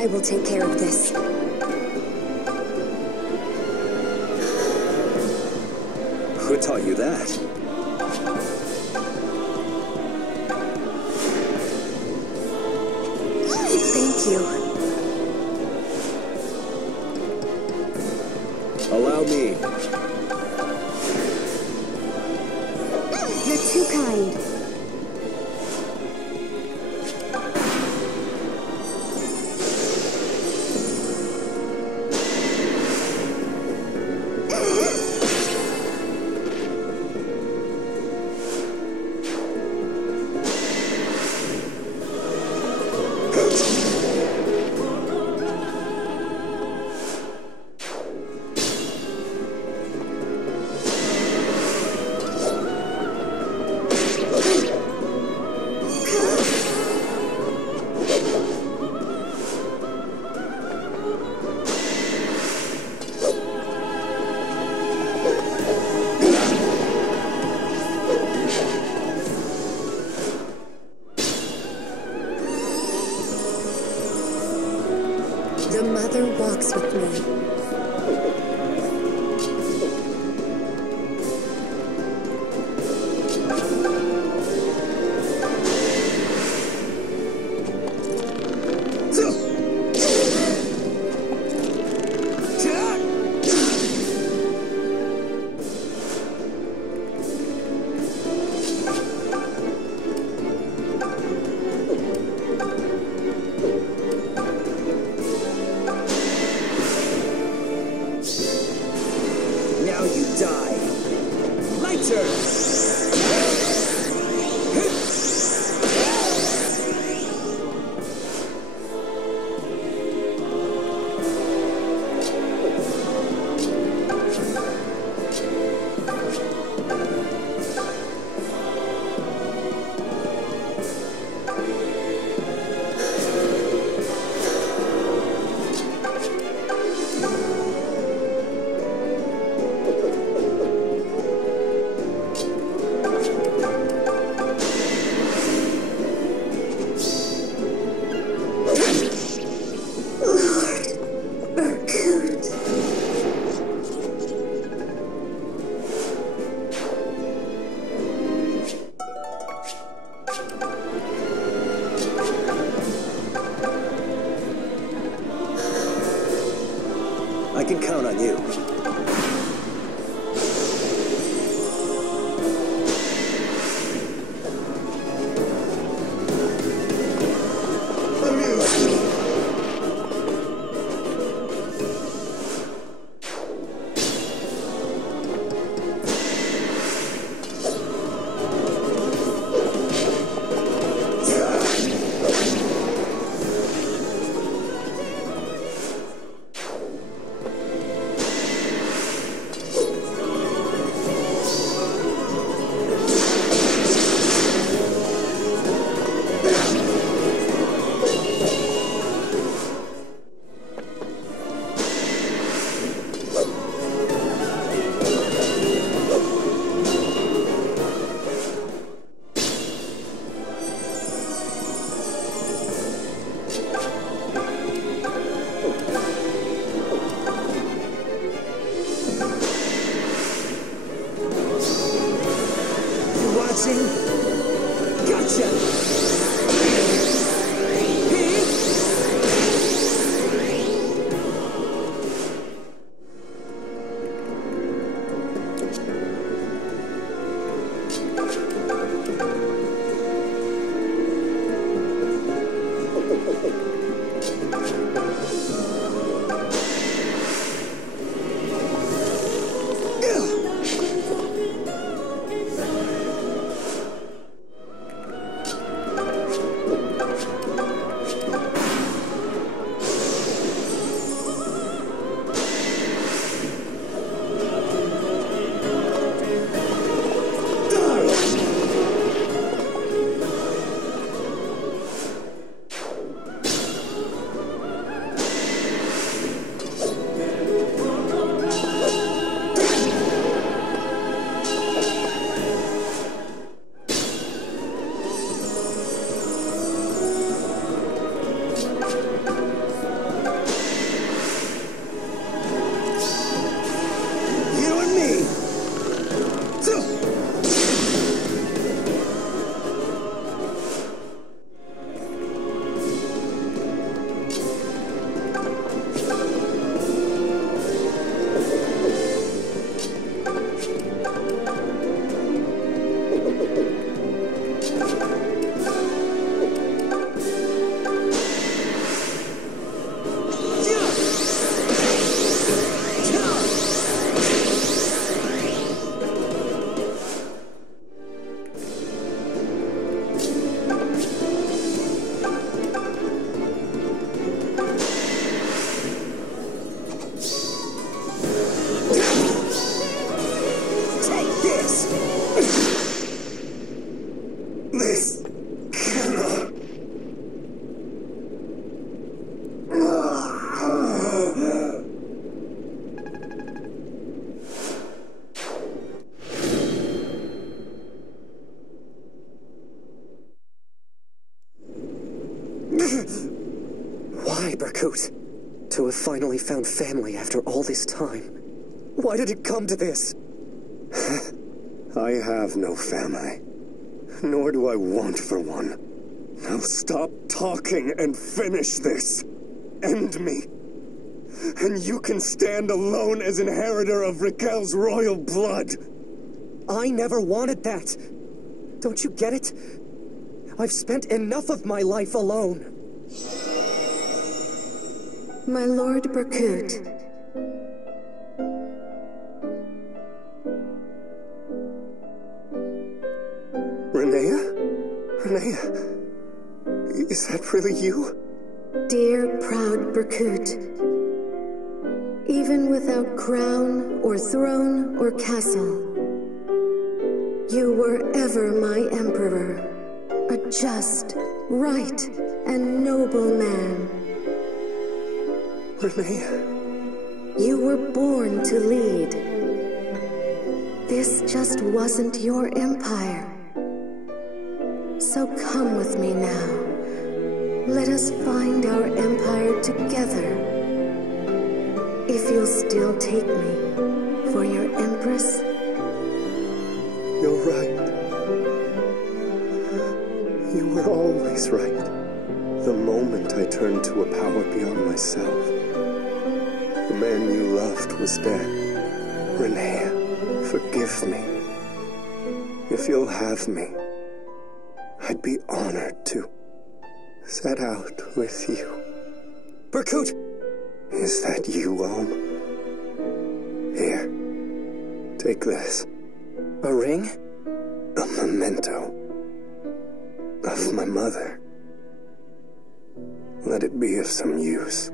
I will take care of this. Who taught you that? Thank you. Allow me. You're too kind. The mother walks with me. Now you die. My turn. I can count on you. Gotcha! Why, Berkut? To have finally found family after all this time. Why did it come to this? I have no family. Nor do I want for one. Now stop talking and finish this. End me. And you can stand alone as inheritor of Raquel's royal blood. I never wanted that. Don't you get it? I've spent enough of my life alone. My Lord Berkut. Renea? Renea? Is that really you? Dear proud Berkut. Even without crown or throne or castle, you were ever my emperor, a just, right, and noble man. Renea? You were born to lead. This just wasn't your empire. So come with me now. Let us find our empire together. If you'll still take me for your empress. You're right. You were always right. The moment I turned to a power beyond myself. The man you loved was dead. Renea, forgive me. If you'll have me, I'd be honored to set out with you. Berkut! Is that you, Om? Here, take this. A ring? A memento of my mother. Let it be of some use.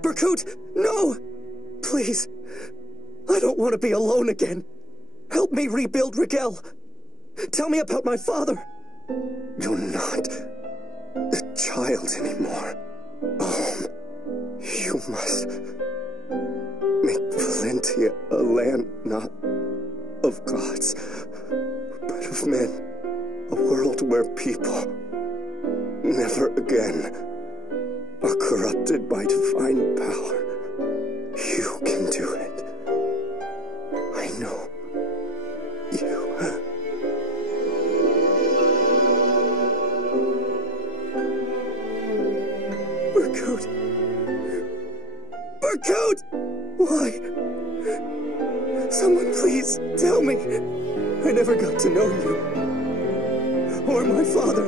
Berkut, no! Please, I don't want to be alone again. Help me rebuild Raquel. Tell me about my father. You're not a child anymore. You must make Valentia a land not of gods, but of men. A world where people never again are corrupted by divine power. You can do it. I know you. Berkut! Berkut! Why? Someone please tell me. I never got to know you. Or my father.